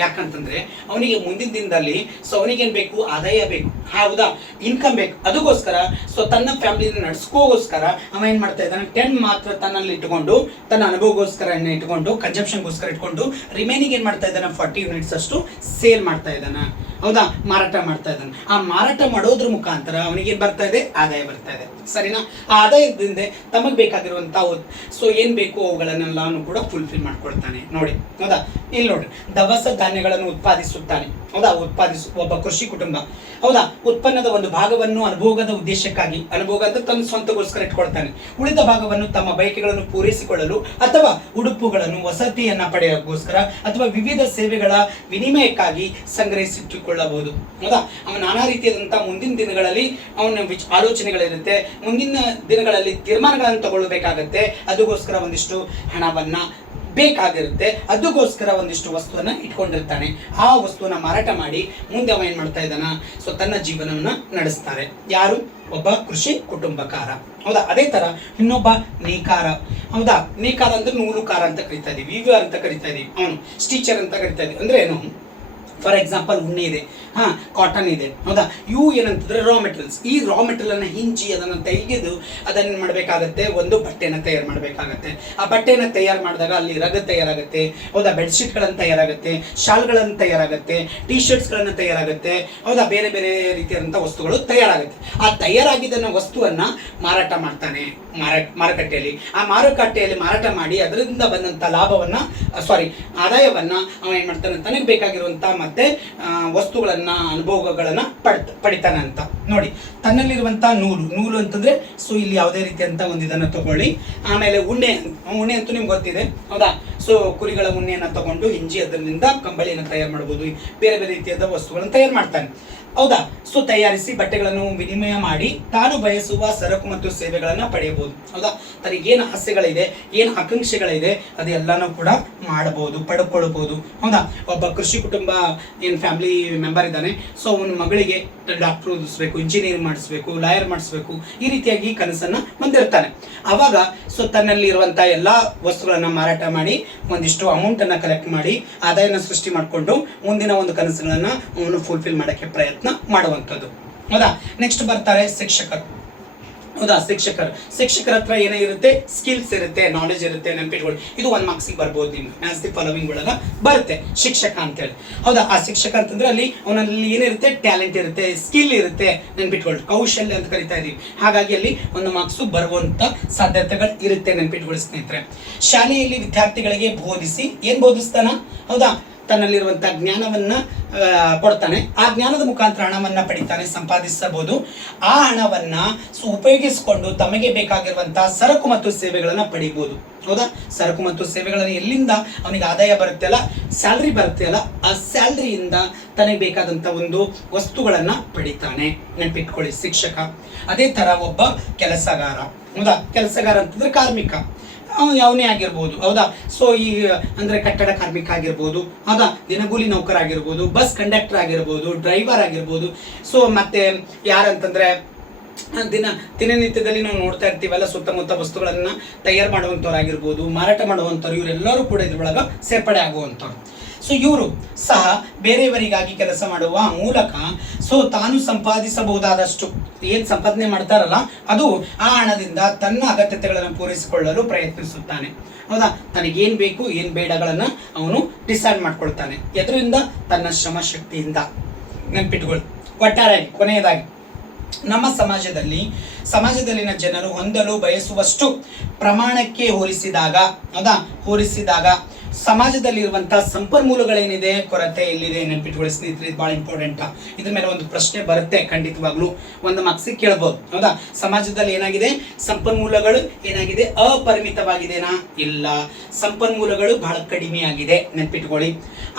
ಯಾಕಂತಂದ್ರೆ ಅವನಿಗೆ ಮುಂದಿನ ದಿನದಲ್ಲಿ ಸೊ ಅವನಿಗೇನ್ ಬೇಕು, ಆದಾಯ ಬೇಕು. ಹೌದಾ, ಇನ್ಕಮ್ ಬೇಕು. ಅದಕ್ಕೋಸ್ಕರ ಸೊ ತನ್ನ ಫ್ಯಾಮಿಲಿನ ನಡೆಸ್ಕೋಸ್ಕರ ಅವ ಏನ್ ಮಾಡ್ತಾ ಇದ್ದಾನೆ, 10 ಮಾತ್ರ ತನ್ನಲ್ಲಿ ಇಟ್ಕೊಂಡು, ತನ್ನ ಅನುಭವಗೋಸ್ಕರ ಇಟ್ಕೊಂಡು, ಕನ್ಸಂಪ್ಷನ್ಗೋಸ್ಕರ ಇಟ್ಕೊಂಡು, ರಿಮೈನಿಂಗ್ ಏನ್ ಮಾಡ್ತಾ ಇದ್ದಾನೆ, 40 ಯೂನಿಟ್ಸ್ ಅಷ್ಟು ಸೇಲ್ ಮಾಡ್ತಾ ಇದ್ದಾನ. ಹೌದಾ, ಮಾರಾಟ ಮಾಡ್ತಾ ಇದ್ದಾನೆ. ಆ ಮಾರಾಟ ಮಾಡೋದ್ರ ಮುಖಾಂತರ ಅವನಿಗೇನ್ ಬರ್ತಾ ಇದೆ, ಆದಾಯ ಬರ್ತಾ ಇದೆ. ಸರಿನಾ, ಆ ಆದಾಯದಿಂದ ತಮಗೆ ಬೇಕಾಗಿರುವಂತಹ ಸೊ ಏನ್ ಬೇಕು ಅವುಗಳನ್ನೆಲ್ಲಾನು ಕೂಡ ಫುಲ್ಫಿಲ್ ಮಾಡ್ಕೊಳ್ತಾನೆ. ನೋಡಿ, ಹೌದಾ, ಇಲ್ಲಿ ನೋಡ್ರಿ, ದವಸ ಧಾನ್ಯಗಳನ್ನು ಉತ್ಪಾದಿಸುತ್ತಾನೆ. ಹೌದಾ, ಒಬ್ಬ ಕೃಷಿ ಕುಟುಂಬ. ಹೌದಾ, ಉತ್ಪನ್ನದ ಒಂದು ಭಾಗವನ್ನು ಅನುಭೋಗದ ಉದ್ದೇಶಕ್ಕಾಗಿ, ಅನುಭೋಗ ಅಂತ ತನ್ನ ಸ್ವಂತಗೋಸ್ಕರ ಇಟ್ಕೊಳ್ತಾನೆ. ಉಳಿದ ಭಾಗವನ್ನು ತಮ್ಮ ಬಯಕೆಗಳನ್ನು ಪೂರೈಸಿಕೊಳ್ಳಲು ಅಥವಾ ಉಡುಪುಗಳನ್ನು, ವಸತಿಯನ್ನ ಪಡೆಯೋಕ್ಕೋಸ್ಕರ ಅಥವಾ ವಿವಿಧ ಸೇವೆಗಳ ವಿನಿಮಯಕ್ಕಾಗಿ ಸಂಗ್ರಹಿಸಿಟ್ಟುಕೊಳ್ಳಬಹುದು. ಹೌದಾ, ಅವನ ನಾನಾ ರೀತಿಯಾದಂತಹ ಮುಂದಿನ ದಿನಗಳಲ್ಲಿ ಅವನ ಆಲೋಚನೆಗಳಿರುತ್ತೆ, ಮುಂದಿನ ದಿನಗಳಲ್ಲಿ ತೀರ್ಮಾನಗಳನ್ನು ತಗೊಳ್ಬೇಕಾಗತ್ತೆ. ಅದಕ್ಕೋಸ್ಕರ ಒಂದಿಷ್ಟು ಹಣವನ್ನ ಬೇಕಾಗಿರುತ್ತೆ. ಅದಕ್ಕೋಸ್ಕರ ಒಂದಿಷ್ಟು ವಸ್ತುವನ್ನ ಇಟ್ಕೊಂಡಿರ್ತಾನೆ. ಆ ವಸ್ತುವನ್ನ ಮಾರಾಟ ಮಾಡಿ ಮುಂದೆ ಅವ ಏನ್ ಮಾಡ್ತಾ ಇದ್ದಾನ, ಸೊ ತನ್ನ ಜೀವನವನ್ನ ನಡೆಸ್ತಾರೆ. ಯಾರು, ಒಬ್ಬ ಕೃಷಿ ಕುಟುಂಬಕಾರ. ಹೌದಾ, ಅದೇ ತರ ಇನ್ನೊಬ್ಬ ನೇಕಾರ. ಹೌದಾ, ನೇಕಾರ ಅಂದ್ರೆ ನೂಲುಕಾರ ಅಂತ ಕರಿತಾ ಇದೀವಿ, ವೀವರ್ ಅಂತ ಕರಿತಾ ಇದೀವಿ, ಅವನು ಸ್ಟಿಚರ್ ಅಂತ ಕರಿತಾ ಇದೀವಿ. ಅಂದ್ರೆ ಏನು, ಫಾರ್ ಎಕ್ಸಾಂಪಲ್ ಉಣ್ಣೆ ಇದೆ, ಕಾಟನ್ ಇದೆ. ಹೌದಾ, ಇವು ಏನಂತಂದ್ರೆ ರಾ ಮೆಟೀರಿಯಲ್ಸ್. ಈ ರಾ ಮೆಟೀರಿಯಲ್ ಅನ್ನ ಹಿಂಜಿ ಅದನ್ನ ತೆಗೆದು ಅದನ್ನ ಮಾಡಬೇಕಾಗತ್ತೆ, ಒಂದು ಬಟ್ಟೆನ ತಯಾರು ಮಾಡಬೇಕಾಗತ್ತೆ. ಆ ಬಟ್ಟೆನ ತಯಾರು ಮಾಡಿದಾಗ ಅಲ್ಲಿ ರಗ್ ತಯಾರಾಗುತ್ತೆ. ಹೌದಾ, ಬೆಡ್ಶೀಟ್ಗಳನ್ನು ತಯಾರಾಗುತ್ತೆ, ಶಾಲ್ಗಳನ್ನು ತಯಾರಾಗುತ್ತೆ, ಟಿ ಶರ್ಟ್ಸ್ಗಳನ್ನು ತಯಾರಾಗುತ್ತೆ. ಹೌದಾ, ಬೇರೆ ಬೇರೆ ರೀತಿಯಾದಂಥ ವಸ್ತುಗಳು ತಯಾರಾಗುತ್ತೆ. ಆ ತಯಾರಾಗಿದ್ದ ವಸ್ತುವನ್ನ ಮಾರಾಟ ಮಾಡ್ತಾನೆ ಮಾರುಕಟ್ಟೆಯಲ್ಲಿ. ಆ ಮಾರುಕಟ್ಟೆಯಲ್ಲಿ ಮಾರಾಟ ಮಾಡಿ ಅದರಿಂದ ಬಂದಂತ ಲಾಭವನ್ನ, ಆದಾಯವನ್ನ ಅವ ಏನ್ ಮಾಡ್ತಾನೆ, ತನಗೆ ಬೇಕಾಗಿರುವಂತ ಮತ್ತೆ ವಸ್ತುಗಳನ್ನ, ಅನುಭವಗಳನ್ನ ಪಡಿತಾನೆ ಅಂತ. ನೋಡಿ, ತನ್ನಲ್ಲಿರುವಂತ ನೂಲು ಅಂತಂದ್ರೆ ಸೊ ಇಲ್ಲಿ ಯಾವುದೇ ರೀತಿಯಂತ ಒಂದು ಇದನ್ನ ತಗೊಳ್ಳಿ. ಆಮೇಲೆ ಉಣ್ಣೆ ಅಂತೂ ನಿಮ್ಗೆ ಗೊತ್ತಿದೆ. ಹೌದಾ, ಸೊ ಕುರಿಗಳ ಉಣ್ಣೆಯನ್ನ ತಗೊಂಡು ಹಿಂಜಿ ಅದರಿಂದ ಕಂಬಳಿಯನ್ನು ತಯಾರು ಮಾಡಬಹುದು, ಬೇರೆ ಬೇರೆ ರೀತಿಯಾದ ವಸ್ತುಗಳನ್ನು ತಯಾರು ಮಾಡ್ತಾನೆ. ಹೌದಾ, ಸೊ ತಯಾರಿಸಿ ಬಟ್ಟೆಗಳನ್ನು ವಿನಿಮಯ ಮಾಡಿ ತಾನು ಬಯಸುವ ಸರಕು ಮತ್ತು ಸೇವೆಗಳನ್ನ ಪಡೆಯಬಹುದು. ಹೌದಾ, ತನಗೆ ಏನು ಆಸೆಗಳಿದೆ, ಏನು ಆಕಾಂಕ್ಷೆಗಳಿದೆ ಅದೆಲ್ಲಾನು ಕೂಡ ಮಾಡಬಹುದು, ಪಡ್ಕೊಳ್ಬಹುದು. ಹೌದಾ, ಒಬ್ಬ ಕೃಷಿ ಕುಟುಂಬ ಏನು ಫ್ಯಾಮಿಲಿ ಮೆಂಬರ್ ಇದ್ದಾನೆ, ಸೊ ಅವನ ಮಗಳಿಗೆ ಡಾಕ್ಟರ್ ಓದಿಸ್ಬೇಕು, ಇಂಜಿನಿಯರಿಂಗ್ ಮಾಡಿಸ್ಬೇಕು, ಲಾಯರ್ ಮಾಡಿಸ್ಬೇಕು, ಈ ರೀತಿಯಾಗಿ ಕನಸನ್ನ ಹೊಂದಿರ್ತಾನೆ. ಅವಾಗ ಸೊ ತನ್ನಲ್ಲಿ ಇರುವಂತಹ ಎಲ್ಲಾ ವಸ್ತುಗಳನ್ನ ಮಾರಾಟ ಮಾಡಿ ಒಂದಿಷ್ಟು ಅಮೌಂಟ್ ಅನ್ನ ಕಲೆಕ್ಟ್ ಮಾಡಿ ಆದಾಯನ ಸೃಷ್ಟಿ ಮಾಡಿಕೊಂಡು ಮುಂದಿನ ಒಂದು ಕನಸುಗಳನ್ನ ಅವನು ಫುಲ್ಫಿಲ್ ಮಾಡಕ್ಕೆ ಪ್ರಯತ್ನ ಮಾಡುವಂಥದ್ದು. ಹೌದಾ, ನೆಕ್ಸ್ಟ್ ಬರ್ತಾರೆ ಶಿಕ್ಷಕರು. ಹೌದಾ, ಶಿಕ್ಷಕರ ಹತ್ರ ಏನೇ ಇರುತ್ತೆ, ಸ್ಕಿಲ್ಸ್ ಇರುತ್ತೆ, ನಾಲೆಜ್ ಇರುತ್ತೆ. ನೆನಪಿಟ್ಕೊಳ್ಳಿ, ಇದು 1 ಮಾರ್ಕ್ಸ್ ಬರ್ಬೋದು ನಿಮ್ಗೆ. ಮ್ಯಾಥ್ಸ್ ದಿ ಫಾಲೋವಿಂಗ್ ಒಳಗ ಬರುತ್ತೆ ಶಿಕ್ಷಕ ಅಂತೇಳಿ. ಹೌದಾ, ಆ ಶಿಕ್ಷಕ ಅಂತಂದ್ರೆ ಅಲ್ಲಿ ಅವನಲ್ಲಿ ಏನಿರುತ್ತೆ, ಟ್ಯಾಲೆಂಟ್ ಇರುತ್ತೆ, ಸ್ಕಿಲ್ ಇರುತ್ತೆ. ನೆನಪಿಟ್ಕೊಳ್ಳಿ, ಕೌಶಲ್ಯ ಅಂತ ಕರಿತಾ ಇದೀವಿ. ಹಾಗಾಗಿ ಅಲ್ಲಿ 1 ಮಾರ್ಕ್ಸ್ ಬರುವಂತ ಸಾಧ್ಯತೆಗಳು ಇರುತ್ತೆ. ನೆನಪಿಟ್ಕೊಳ್ಳಿ ಸ್ನೇಹಿತರೆ. ಶಾಲೆಯಲ್ಲಿ ವಿದ್ಯಾರ್ಥಿಗಳಿಗೆ ಬೋಧಿಸಿ ಏನ್ ಬೋಧಿಸ್ತಾನ, ಹೌದಾ, ತನ್ನಲ್ಲಿರುವಂತಹ ಜ್ಞಾನವನ್ನ ಕೊಡ್ತಾನೆ. ಆ ಜ್ಞಾನದ ಮುಖಾಂತರ ಹಣವನ್ನ ಪಡಿತಾನೆ, ಸಂಪಾದಿಸಬಹುದು. ಆ ಹಣವನ್ನ ಉಪಯೋಗಿಸಿಕೊಂಡು ತಮಗೆ ಬೇಕಾಗಿರುವಂತಹ ಸರಕು ಮತ್ತು ಸೇವೆಗಳನ್ನ ಪಡಿಬಹುದು. ಹೌದಾ, ಸರಕು ಮತ್ತು ಸೇವೆಗಳನ್ನು ಎಲ್ಲಿಂದ ಅವನಿಗೆ ಆದಾಯ ಬರುತ್ತೆ ಅಲ್ಲ, ಸ್ಯಾಲ್ರಿ ಬರುತ್ತೆ ಅಲ್ಲ, ಆ ಸ್ಯಾಲ್ರಿಯಿಂದ ತನಗೆ ಬೇಕಾದಂತ ಒಂದು ವಸ್ತುಗಳನ್ನ ಪಡಿತಾನೆ. ನೆನಪಿಟ್ಕೊಳ್ಳಿ ಶಿಕ್ಷಕ. ಅದೇ ತರ ಒಬ್ಬ ಕೆಲಸಗಾರ. ಹೌದಾ, ಕೆಲಸಗಾರ ಅಂತಂದ್ರೆ ಕಾರ್ಮಿಕ, ಯಾವನೇ ಆಗಿರ್ಬೋದು. ಹೌದಾ, ಸೊ ಈ ಅಂದ್ರೆ ಕಟ್ಟಡ ಕಾರ್ಮಿಕ ಆಗಿರ್ಬೋದು. ಹೌದಾ, ದಿನಗೂಲಿ ನೌಕರ ಆಗಿರ್ಬೋದು, ಬಸ್ ಕಂಡಕ್ಟರ್ ಆಗಿರ್ಬೋದು, ಡ್ರೈವರ್ ಆಗಿರ್ಬೋದು. ಸೊ ಮತ್ತೆ ಯಾರಂತಂದ್ರೆ ದಿನನಿತ್ಯದಲ್ಲಿ ನಾವು ನೋಡ್ತಾ ಇರ್ತೀವಲ್ಲ, ಸುತ್ತಮುತ್ತ ವಸ್ತುಗಳನ್ನ ತಯಾರು ಮಾಡುವಂಥವ್ರು ಆಗಿರ್ಬೋದು, ಮಾರಾಟ ಮಾಡುವಂಥವ್ರು, ಇವರೆಲ್ಲರೂ ಕೂಡ ಇದ್ರೊಳಗ ಸೇರ್ಪಡೆ ಆಗುವಂಥವ್ರು. ಸೊ ಇವರು ಸಹ ಬೇರೆಯವರಿಗಾಗಿ ಕೆಲಸ ಮಾಡುವ ಮೂಲಕ ಸೊ ತಾನು ಸಂಪಾದಿಸಬಹುದಾದಷ್ಟು ಏನು ಸಂಪಾದನೆ ಮಾಡ್ತಾರಲ್ಲ ಅದು ಆ ಹಣದಿಂದ ತನ್ನ ಅಗತ್ಯತೆಗಳನ್ನು ಪೂರೈಸಿಕೊಳ್ಳಲು ಪ್ರಯತ್ನಿಸುತ್ತಾನೆ. ಹೌದಾ, ತನಗೇನು ಬೇಕು ಏನು ಬೇಡಗಳನ್ನು ಅವನು ಡಿಸೈಡ್ ಮಾಡ್ಕೊಳ್ತಾನೆ. ಎದರಿಂದ? ತನ್ನ ಶ್ರಮ ಶಕ್ತಿಯಿಂದ. ನೆನ್ಪಿಟ್ಕೊಳ್ಳಿ. ಒಟ್ಟಾರೆಯಾಗಿ ಕೊನೆಯದಾಗಿ ನಮ್ಮ ಸಮಾಜದಲ್ಲಿನ ಜನರು ಹೊಂದಲು ಬಯಸುವಷ್ಟು ಪ್ರಮಾಣಕ್ಕೆ ಹೋಲಿಸಿದಾಗ ಸಮಾಜದಲ್ಲಿರುವಂತಹ ಸಂಪನ್ಮೂಲಗಳೇನಿದೆ, ಕೊರತೆ ಎಲ್ಲಿದೆ ನೆನ್ಪಿಟ್ಕೊಳ್ಳಿ ಸ್ನೇಹಿತರೆ. ಇದು ಭಾಳ ಇಂಪಾರ್ಟೆಂಟ್. ಇದ್ರ ಮೇಲೆ ಒಂದು ಪ್ರಶ್ನೆ ಬರುತ್ತೆ ಖಂಡಿತವಾಗ್ಲೂ, ಒಂದು ಮಾರ್ಕ್ಸಿಗೆ ಕೇಳ್ಬೋದು. ಹೌದಾ, ಸಮಾಜದಲ್ಲಿ ಏನಾಗಿದೆ, ಸಂಪನ್ಮೂಲಗಳು ಏನಾಗಿದೆ, ಅಪರಿಮಿತವಾಗಿದೆನಾ? ಇಲ್ಲ, ಸಂಪನ್ಮೂಲಗಳು ಬಹಳ ಕಡಿಮೆ ಆಗಿದೆ. ನೆನ್ಪಿಟ್ಕೊಳ್ಳಿ.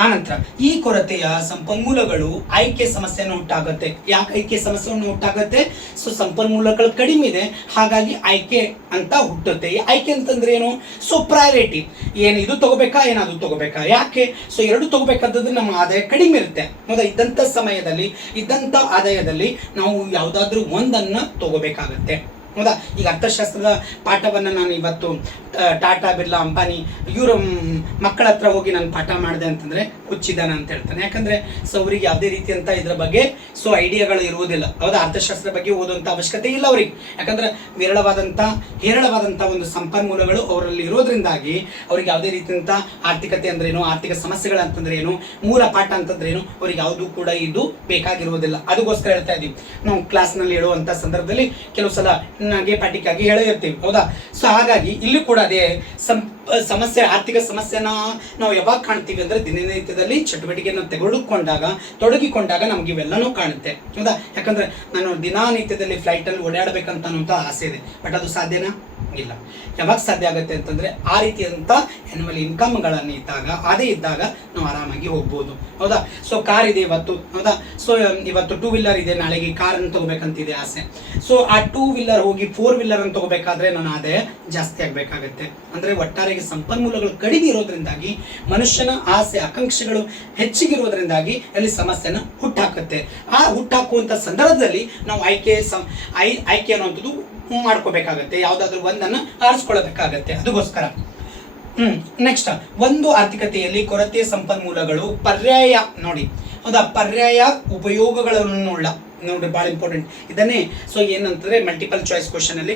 ಆನಂತರ ಈ ಕೊರತೆಯ ಸಂಪನ್ಮೂಲಗಳು ಆಯ್ಕೆ ಸಮಸ್ಯೆಯನ್ನು ಉಂಟಾಗುತ್ತೆ. ಯಾಕೆ ಆಯ್ಕೆ ಸಮಸ್ಯೆಯನ್ನು ಉಂಟಾಗುತ್ತೆ? ಸೊ ಸಂಪನ್ಮೂಲಗಳು ಕಡಿಮೆ ಇದೆ, ಹಾಗಾಗಿ ಆಯ್ಕೆ ಅಂತ ಹುಟ್ಟುತ್ತೆ. ಆಯ್ಕೆ ಅಂತಂದ್ರೆ ಏನು? ಸೊ ಪ್ರಯಾರಿಟಿ, ಏನು ಇದು ತಗೋಬೇಕಾ ಏನಾದ್ರು ತಗೋಬೇಕಾ? ಯಾಕೆ? ಸೊ ಎರಡು ತಗೋಬೇಕಾದ್ರೆ ನಮ್ಮ ಆದಾಯ ಕಡಿಮೆ ಇರುತ್ತೆ. ಹೌದಾ, ಇದ್ದಂಥ ಆದಾಯದಲ್ಲಿ ನಾವು ಯಾವುದಾದ್ರೂ ಒಂದನ್ನ ತಗೋಬೇಕಾಗತ್ತೆ. ಹೌದಾ, ಈಗ ಅರ್ಥಶಾಸ್ತ್ರದ ಪಾಠವನ್ನು ನಾನು ಇವತ್ತು ಟಾಟಾ ಬಿರ್ಲಾ ಅಂಬಾನಿ ಇವರ ಮಕ್ಕಳ ಹತ್ರ ಹೋಗಿ ನಾನು ಪಾಠ ಮಾಡಿದೆ ಅಂತಂದ್ರೆ ಹುಚ್ಚಿದ್ದಾನ ಅಂತ ಹೇಳ್ತಾನೆ. ಯಾಕಂದ್ರೆ ಸೊ ಅವರಿಗೆ ಯಾವುದೇ ರೀತಿಯಂತ ಇದ್ರ ಬಗ್ಗೆ ಸೊ ಐಡಿಯಾಗಳು ಇರುವುದಿಲ್ಲ. ಹೌದಾ, ಅರ್ಥಶಾಸ್ತ್ರ ಬಗ್ಗೆ ಓದುವಂತ ಅವಶ್ಯಕತೆ ಇಲ್ಲ ಅವರಿಗೆ. ಯಾಕಂದ್ರೆ ಹೇರಳವಾದಂಥ ಒಂದು ಸಂಪನ್ಮೂಲಗಳು ಅವರಲ್ಲಿ ಇರೋದ್ರಿಂದಾಗಿ ಅವ್ರಿಗೆ ಯಾವುದೇ ರೀತಿಯಂತ ಆರ್ಥಿಕತೆ ಅಂದ್ರೇನು, ಆರ್ಥಿಕ ಸಮಸ್ಯೆಗಳು ಅಂತಂದ್ರೆ ಏನು, ಮೂಲ ಪಾಠ ಅಂತಂದ್ರೆ ಏನು, ಅವ್ರಿಗೆ ಯಾವುದು ಕೂಡ ಇದು ಬೇಕಾಗಿರುವುದಿಲ್ಲ. ಅದಕ್ಕೋಸ್ಕರ ಹೇಳ್ತಾ ಇದ್ದೀವಿ ನಾವು ಕ್ಲಾಸ್ನಲ್ಲಿ ಹೇಳುವಂಥ ಸಂದರ್ಭದಲ್ಲಿ ಕೆಲವು ಸಲ ನಗೆ ಪಾಠಕ್ಕಾಗಿ ಹೇಳಿರ್ತೀವಿ. ಹೌದಾ, ಸೊ ಹಾಗಾಗಿ ಇಲ್ಲಿ ಕೂಡ ಅದೇ ಸಮಸ್ಯೆ, ಆರ್ಥಿಕ ಸಮಸ್ಯೆನ ನಾವು ಯಾವಾಗ ಕಾಣ್ತೀವಿ ಅಂದ್ರೆ ದಿನನಿತ್ಯದಲ್ಲಿ ಚಟುವಟಿಕೆಯನ್ನು ತೊಡಗಿಕೊಂಡಾಗ ನಮ್ಗೆ ಇವೆಲ್ಲನೂ ಕಾಣುತ್ತೆ. ಹೌದಾ, ಯಾಕಂದ್ರೆ ನಾನು ದಿನನಿತ್ಯದಲ್ಲಿ ಫ್ಲೈಟಲ್ಲಿ ಓಡಾಡಬೇಕಂತ ಅನ್ನೋಂಥ ಆಸೆ ಇದೆ. ಬಟ್ ಅದು ಸಾಧ್ಯನಾ? ಇಲ್ಲ. ಯಾವಾಗ ಸಾಧ್ಯ ಆಗುತ್ತೆ ಅಂತಂದ್ರೆ ಆ ರೀತಿಯಾದಂಥ ಆ್ಯನ್ಯುವಲ್ ಇನ್ಕಮ್ಗಳನ್ನು ಇದ್ದಾಗ ನಾವು ಆರಾಮಾಗಿ ಹೋಗ್ಬೋದು. ಹೌದಾ, ಸೊ ಕಾರ್ ಇದೆ ಇವತ್ತು. ಹೌದಾ, ಸೊ ಇವತ್ತು 2 ವೀಲರ್ ಇದೆ, ನಾಳೆಗೆ ಕಾರನ್ನು ತಗೋಬೇಕಂತಿದೆ ಆಸೆ. ಸೊ ಆ 2 ವೀಲರ್ ಹೋಗಿ 4 ವೀಲರ್ ಅನ್ನು ತಗೋಬೇಕಾದ್ರೆ ನನ್ನ ಆದಾಯ ಜಾಸ್ತಿ ಆಗಬೇಕಾಗತ್ತೆ. ಅಂದ್ರೆ ಒಟ್ಟಾರೆಗೆ ಸಂಪನ್ಮೂಲಗಳು ಕಡಿಮೆ ಇರೋದ್ರಿಂದಾಗಿ ಮನುಷ್ಯನ ಆಸೆ ಆಕಾಂಕ್ಷೆಗಳು ಹೆಚ್ಚಿಗಿರೋದ್ರಿಂದಾಗಿ ಅಲ್ಲಿ ಸಮಸ್ಯೆನ ಹುಟ್ಟಾಕತ್ತೆ. ಆ ಹುಟ್ಟಾಕುವಂಥ ಸಂದರ್ಭದಲ್ಲಿ ನಾವು ಆಯ್ಕೆ ಅನ್ನುವಂಥದ್ದು ಮಾಡ್ಕೋಬೇಕಾಗತ್ತೆ. ಯಾವುದಾದ್ರೂ ಒಂದನ್ನ ಆರಿಸ್ಕೊಳ್ಬೇಕಾಗತ್ತೆ. ಅದಕ್ಕೋಸ್ಕರ ನೆಕ್ಸ್ಟ್, ಒಂದು ಆರ್ಥಿಕತೆಯಲ್ಲಿ ಕೊರತೆ ಸಂಪನ್ಮೂಲಗಳು ಪರ್ಯಾಯ ನೋಡಿ. ಹೌದಾ, ಪರ್ಯಾಯ ಉಪಯೋಗಗಳನ್ನು ನೋಡಿ, ಭಾಳ ಇಂಪಾರ್ಟೆಂಟ್. ಇದನ್ನೇ ಸೊ ಏನಂತಂದ್ರೆ ಮಲ್ಟಿಪಲ್ ಚಾಯ್ಸ್ ಕ್ವಶನ್ ಅಲ್ಲಿ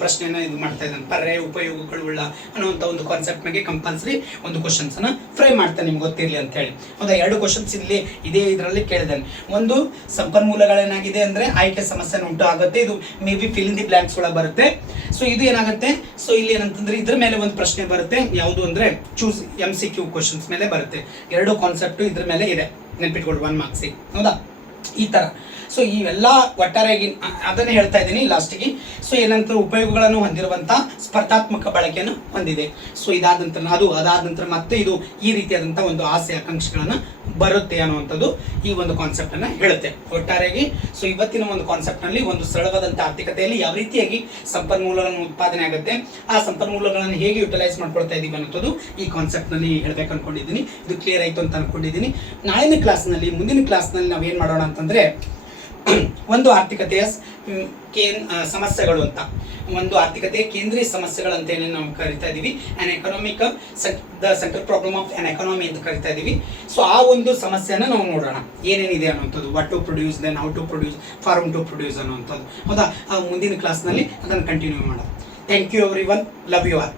ಪ್ರಶ್ನೆನ ಇದು ಮಾಡ್ತಾ ಇದ್ದಾನೆ. ಪರ್ಯಾಯ ಉಪಯೋಗಗಳುಳ್ಳ ಅನ್ನುವಂಥ ಒಂದು ಕಾನ್ಸೆಪ್ಟ್ ಮೇಲೆ ಕಂಪಲ್ಸರಿ ಒಂದು ಕ್ವಶನ್ಸ್ ಅನ್ನ ಫ್ರೈ ಮಾಡ್ತಾನೆ, ನಿಮ್ಗೆ ಗೊತ್ತಿರಲಿ ಅಂತ ಹೇಳಿ. ಹೌದಾ, 2 ಕ್ವಶನ್ಸ್ ಇಲ್ಲಿ ಇದರಲ್ಲಿ ಕೇಳಿದ್ದಾನೆ. ಒಂದು ಸಂಪನ್ಮೂಲಗಳೇನಾಗಿದೆ ಅಂದ್ರೆ ಆಯ್ಕೆ ಸಮಸ್ಯೆನ ಉಂಟು ಆಗುತ್ತೆ. ಇದು may be fill in the blanks ಒಳಗೆ ಬರುತ್ತೆ. ಸೊ ಇದು ಏನಾಗುತ್ತೆ, ಸೊ ಇಲ್ಲಿ ಏನಂತಂದ್ರೆ ಇದ್ರ ಮೇಲೆ ಒಂದು ಪ್ರಶ್ನೆ ಬರುತ್ತೆ. ಯಾವುದು ಅಂದ್ರೆ ಚೂಸ್ MCQ ಕ್ವಶನ್ಸ್ ಮೇಲೆ ಬರುತ್ತೆ. 2 ಕಾನ್ಸೆಪ್ಟ್ ಇದ್ರ ಮೇಲೆ ಇದೆ, ನೆನ್ಪಿಟ್ಕೊಳ್ಳಿ 1 ಮಾರ್ಕ್ಸಿಗೆ. ಹೌದಾ, ಈ ತರ. ಸೊ ಇವೆಲ್ಲ ಒಟ್ಟಾರೆಯಾಗಿ ಅದನ್ನೇ ಹೇಳ್ತಾ ಇದ್ದೀನಿ ಲಾಸ್ಟಿಗೆ. ಸೊ ಏನಂತ ಉಪಯೋಗಗಳನ್ನು ಹೊಂದಿರುವಂಥ ಸ್ಪರ್ಧಾತ್ಮಕ ಬಳಕೆಯನ್ನು ಹೊಂದಿದೆ. ಸೊ ಅದಾದ ನಂತರ ಮತ್ತೆ ಇದು ಈ ರೀತಿಯಾದಂಥ ಒಂದು ಆಸೆ ಆಕಾಂಕ್ಷೆಗಳನ್ನು ಬರುತ್ತೆ ಅನ್ನುವಂಥದ್ದು ಈ ಒಂದು ಕಾನ್ಸೆಪ್ಟ್ ಅನ್ನ ಹೇಳುತ್ತೆ ಒಟ್ಟಾರೆಯಾಗಿ. ಸೊ ಇವತ್ತಿನ ಒಂದು ಕಾನ್ಸೆಪ್ಟ್ ನಲ್ಲಿ ಒಂದು ಸರಳವಾದಂಥ ಆರ್ಥಿಕತೆಯಲ್ಲಿ ಯಾವ ರೀತಿಯಾಗಿ ಸಂಪನ್ಮೂಲಗಳನ್ನು ಉತ್ಪಾದನೆ ಆಗುತ್ತೆ, ಆ ಸಂಪನ್ಮೂಲಗಳನ್ನು ಹೇಗೆ ಯುಟಿಲೈಸ್ ಮಾಡ್ಕೊಳ್ತಾ ಇದೀವಿ ಅನ್ನೋದು ಈ ಕಾನ್ಸೆಪ್ಟ್ ನಲ್ಲಿ ಹೇಳ್ಬೇಕು ಅನ್ಕೊಂಡಿದ್ದೀನಿ. ಇದು ಕ್ಲಿಯರ್ ಆಯ್ತು ಅಂತ ಅನ್ಕೊಂಡಿದ್ದೀನಿ. ಮುಂದಿನ ಕ್ಲಾಸ್ನಲ್ಲಿ ನಾವೇನ್ ಮಾಡೋಣ ಅಂತಂದ್ರೆ ಒಂದು ಆರ್ಥಿಕತೆಯ ಸಮಸ್ಯೆಗಳು ಅಂತ, ಒಂದು ಆರ್ಥಿಕತೆಯ ಕೇಂದ್ರೀಯ ಸಮಸ್ಯೆಗಳಂತ ಏನೇನು ನಾವು ಕರಿತಾ ಇದೀವಿ, the central problem of on economy ಅಂತ ಕರಿತಾ ಇದೀವಿ. ಸೊ ಆ ಒಂದು ಸಮಸ್ಯೆನ ನಾವು ನೋಡೋಣ ಏನೇನಿದೆ ಅನ್ನುವಂಥದ್ದು. What to produce, then how to produce, for whom to produce ಅನ್ನುವಂಥದ್ದು. ಹೌದಾ, ಮುಂದಿನ ಕ್ಲಾಸ್ನಲ್ಲಿ ಅದನ್ನು ಕಂಟಿನ್ಯೂ ಮಾಡೋಣ. Thank you everyone, love you all.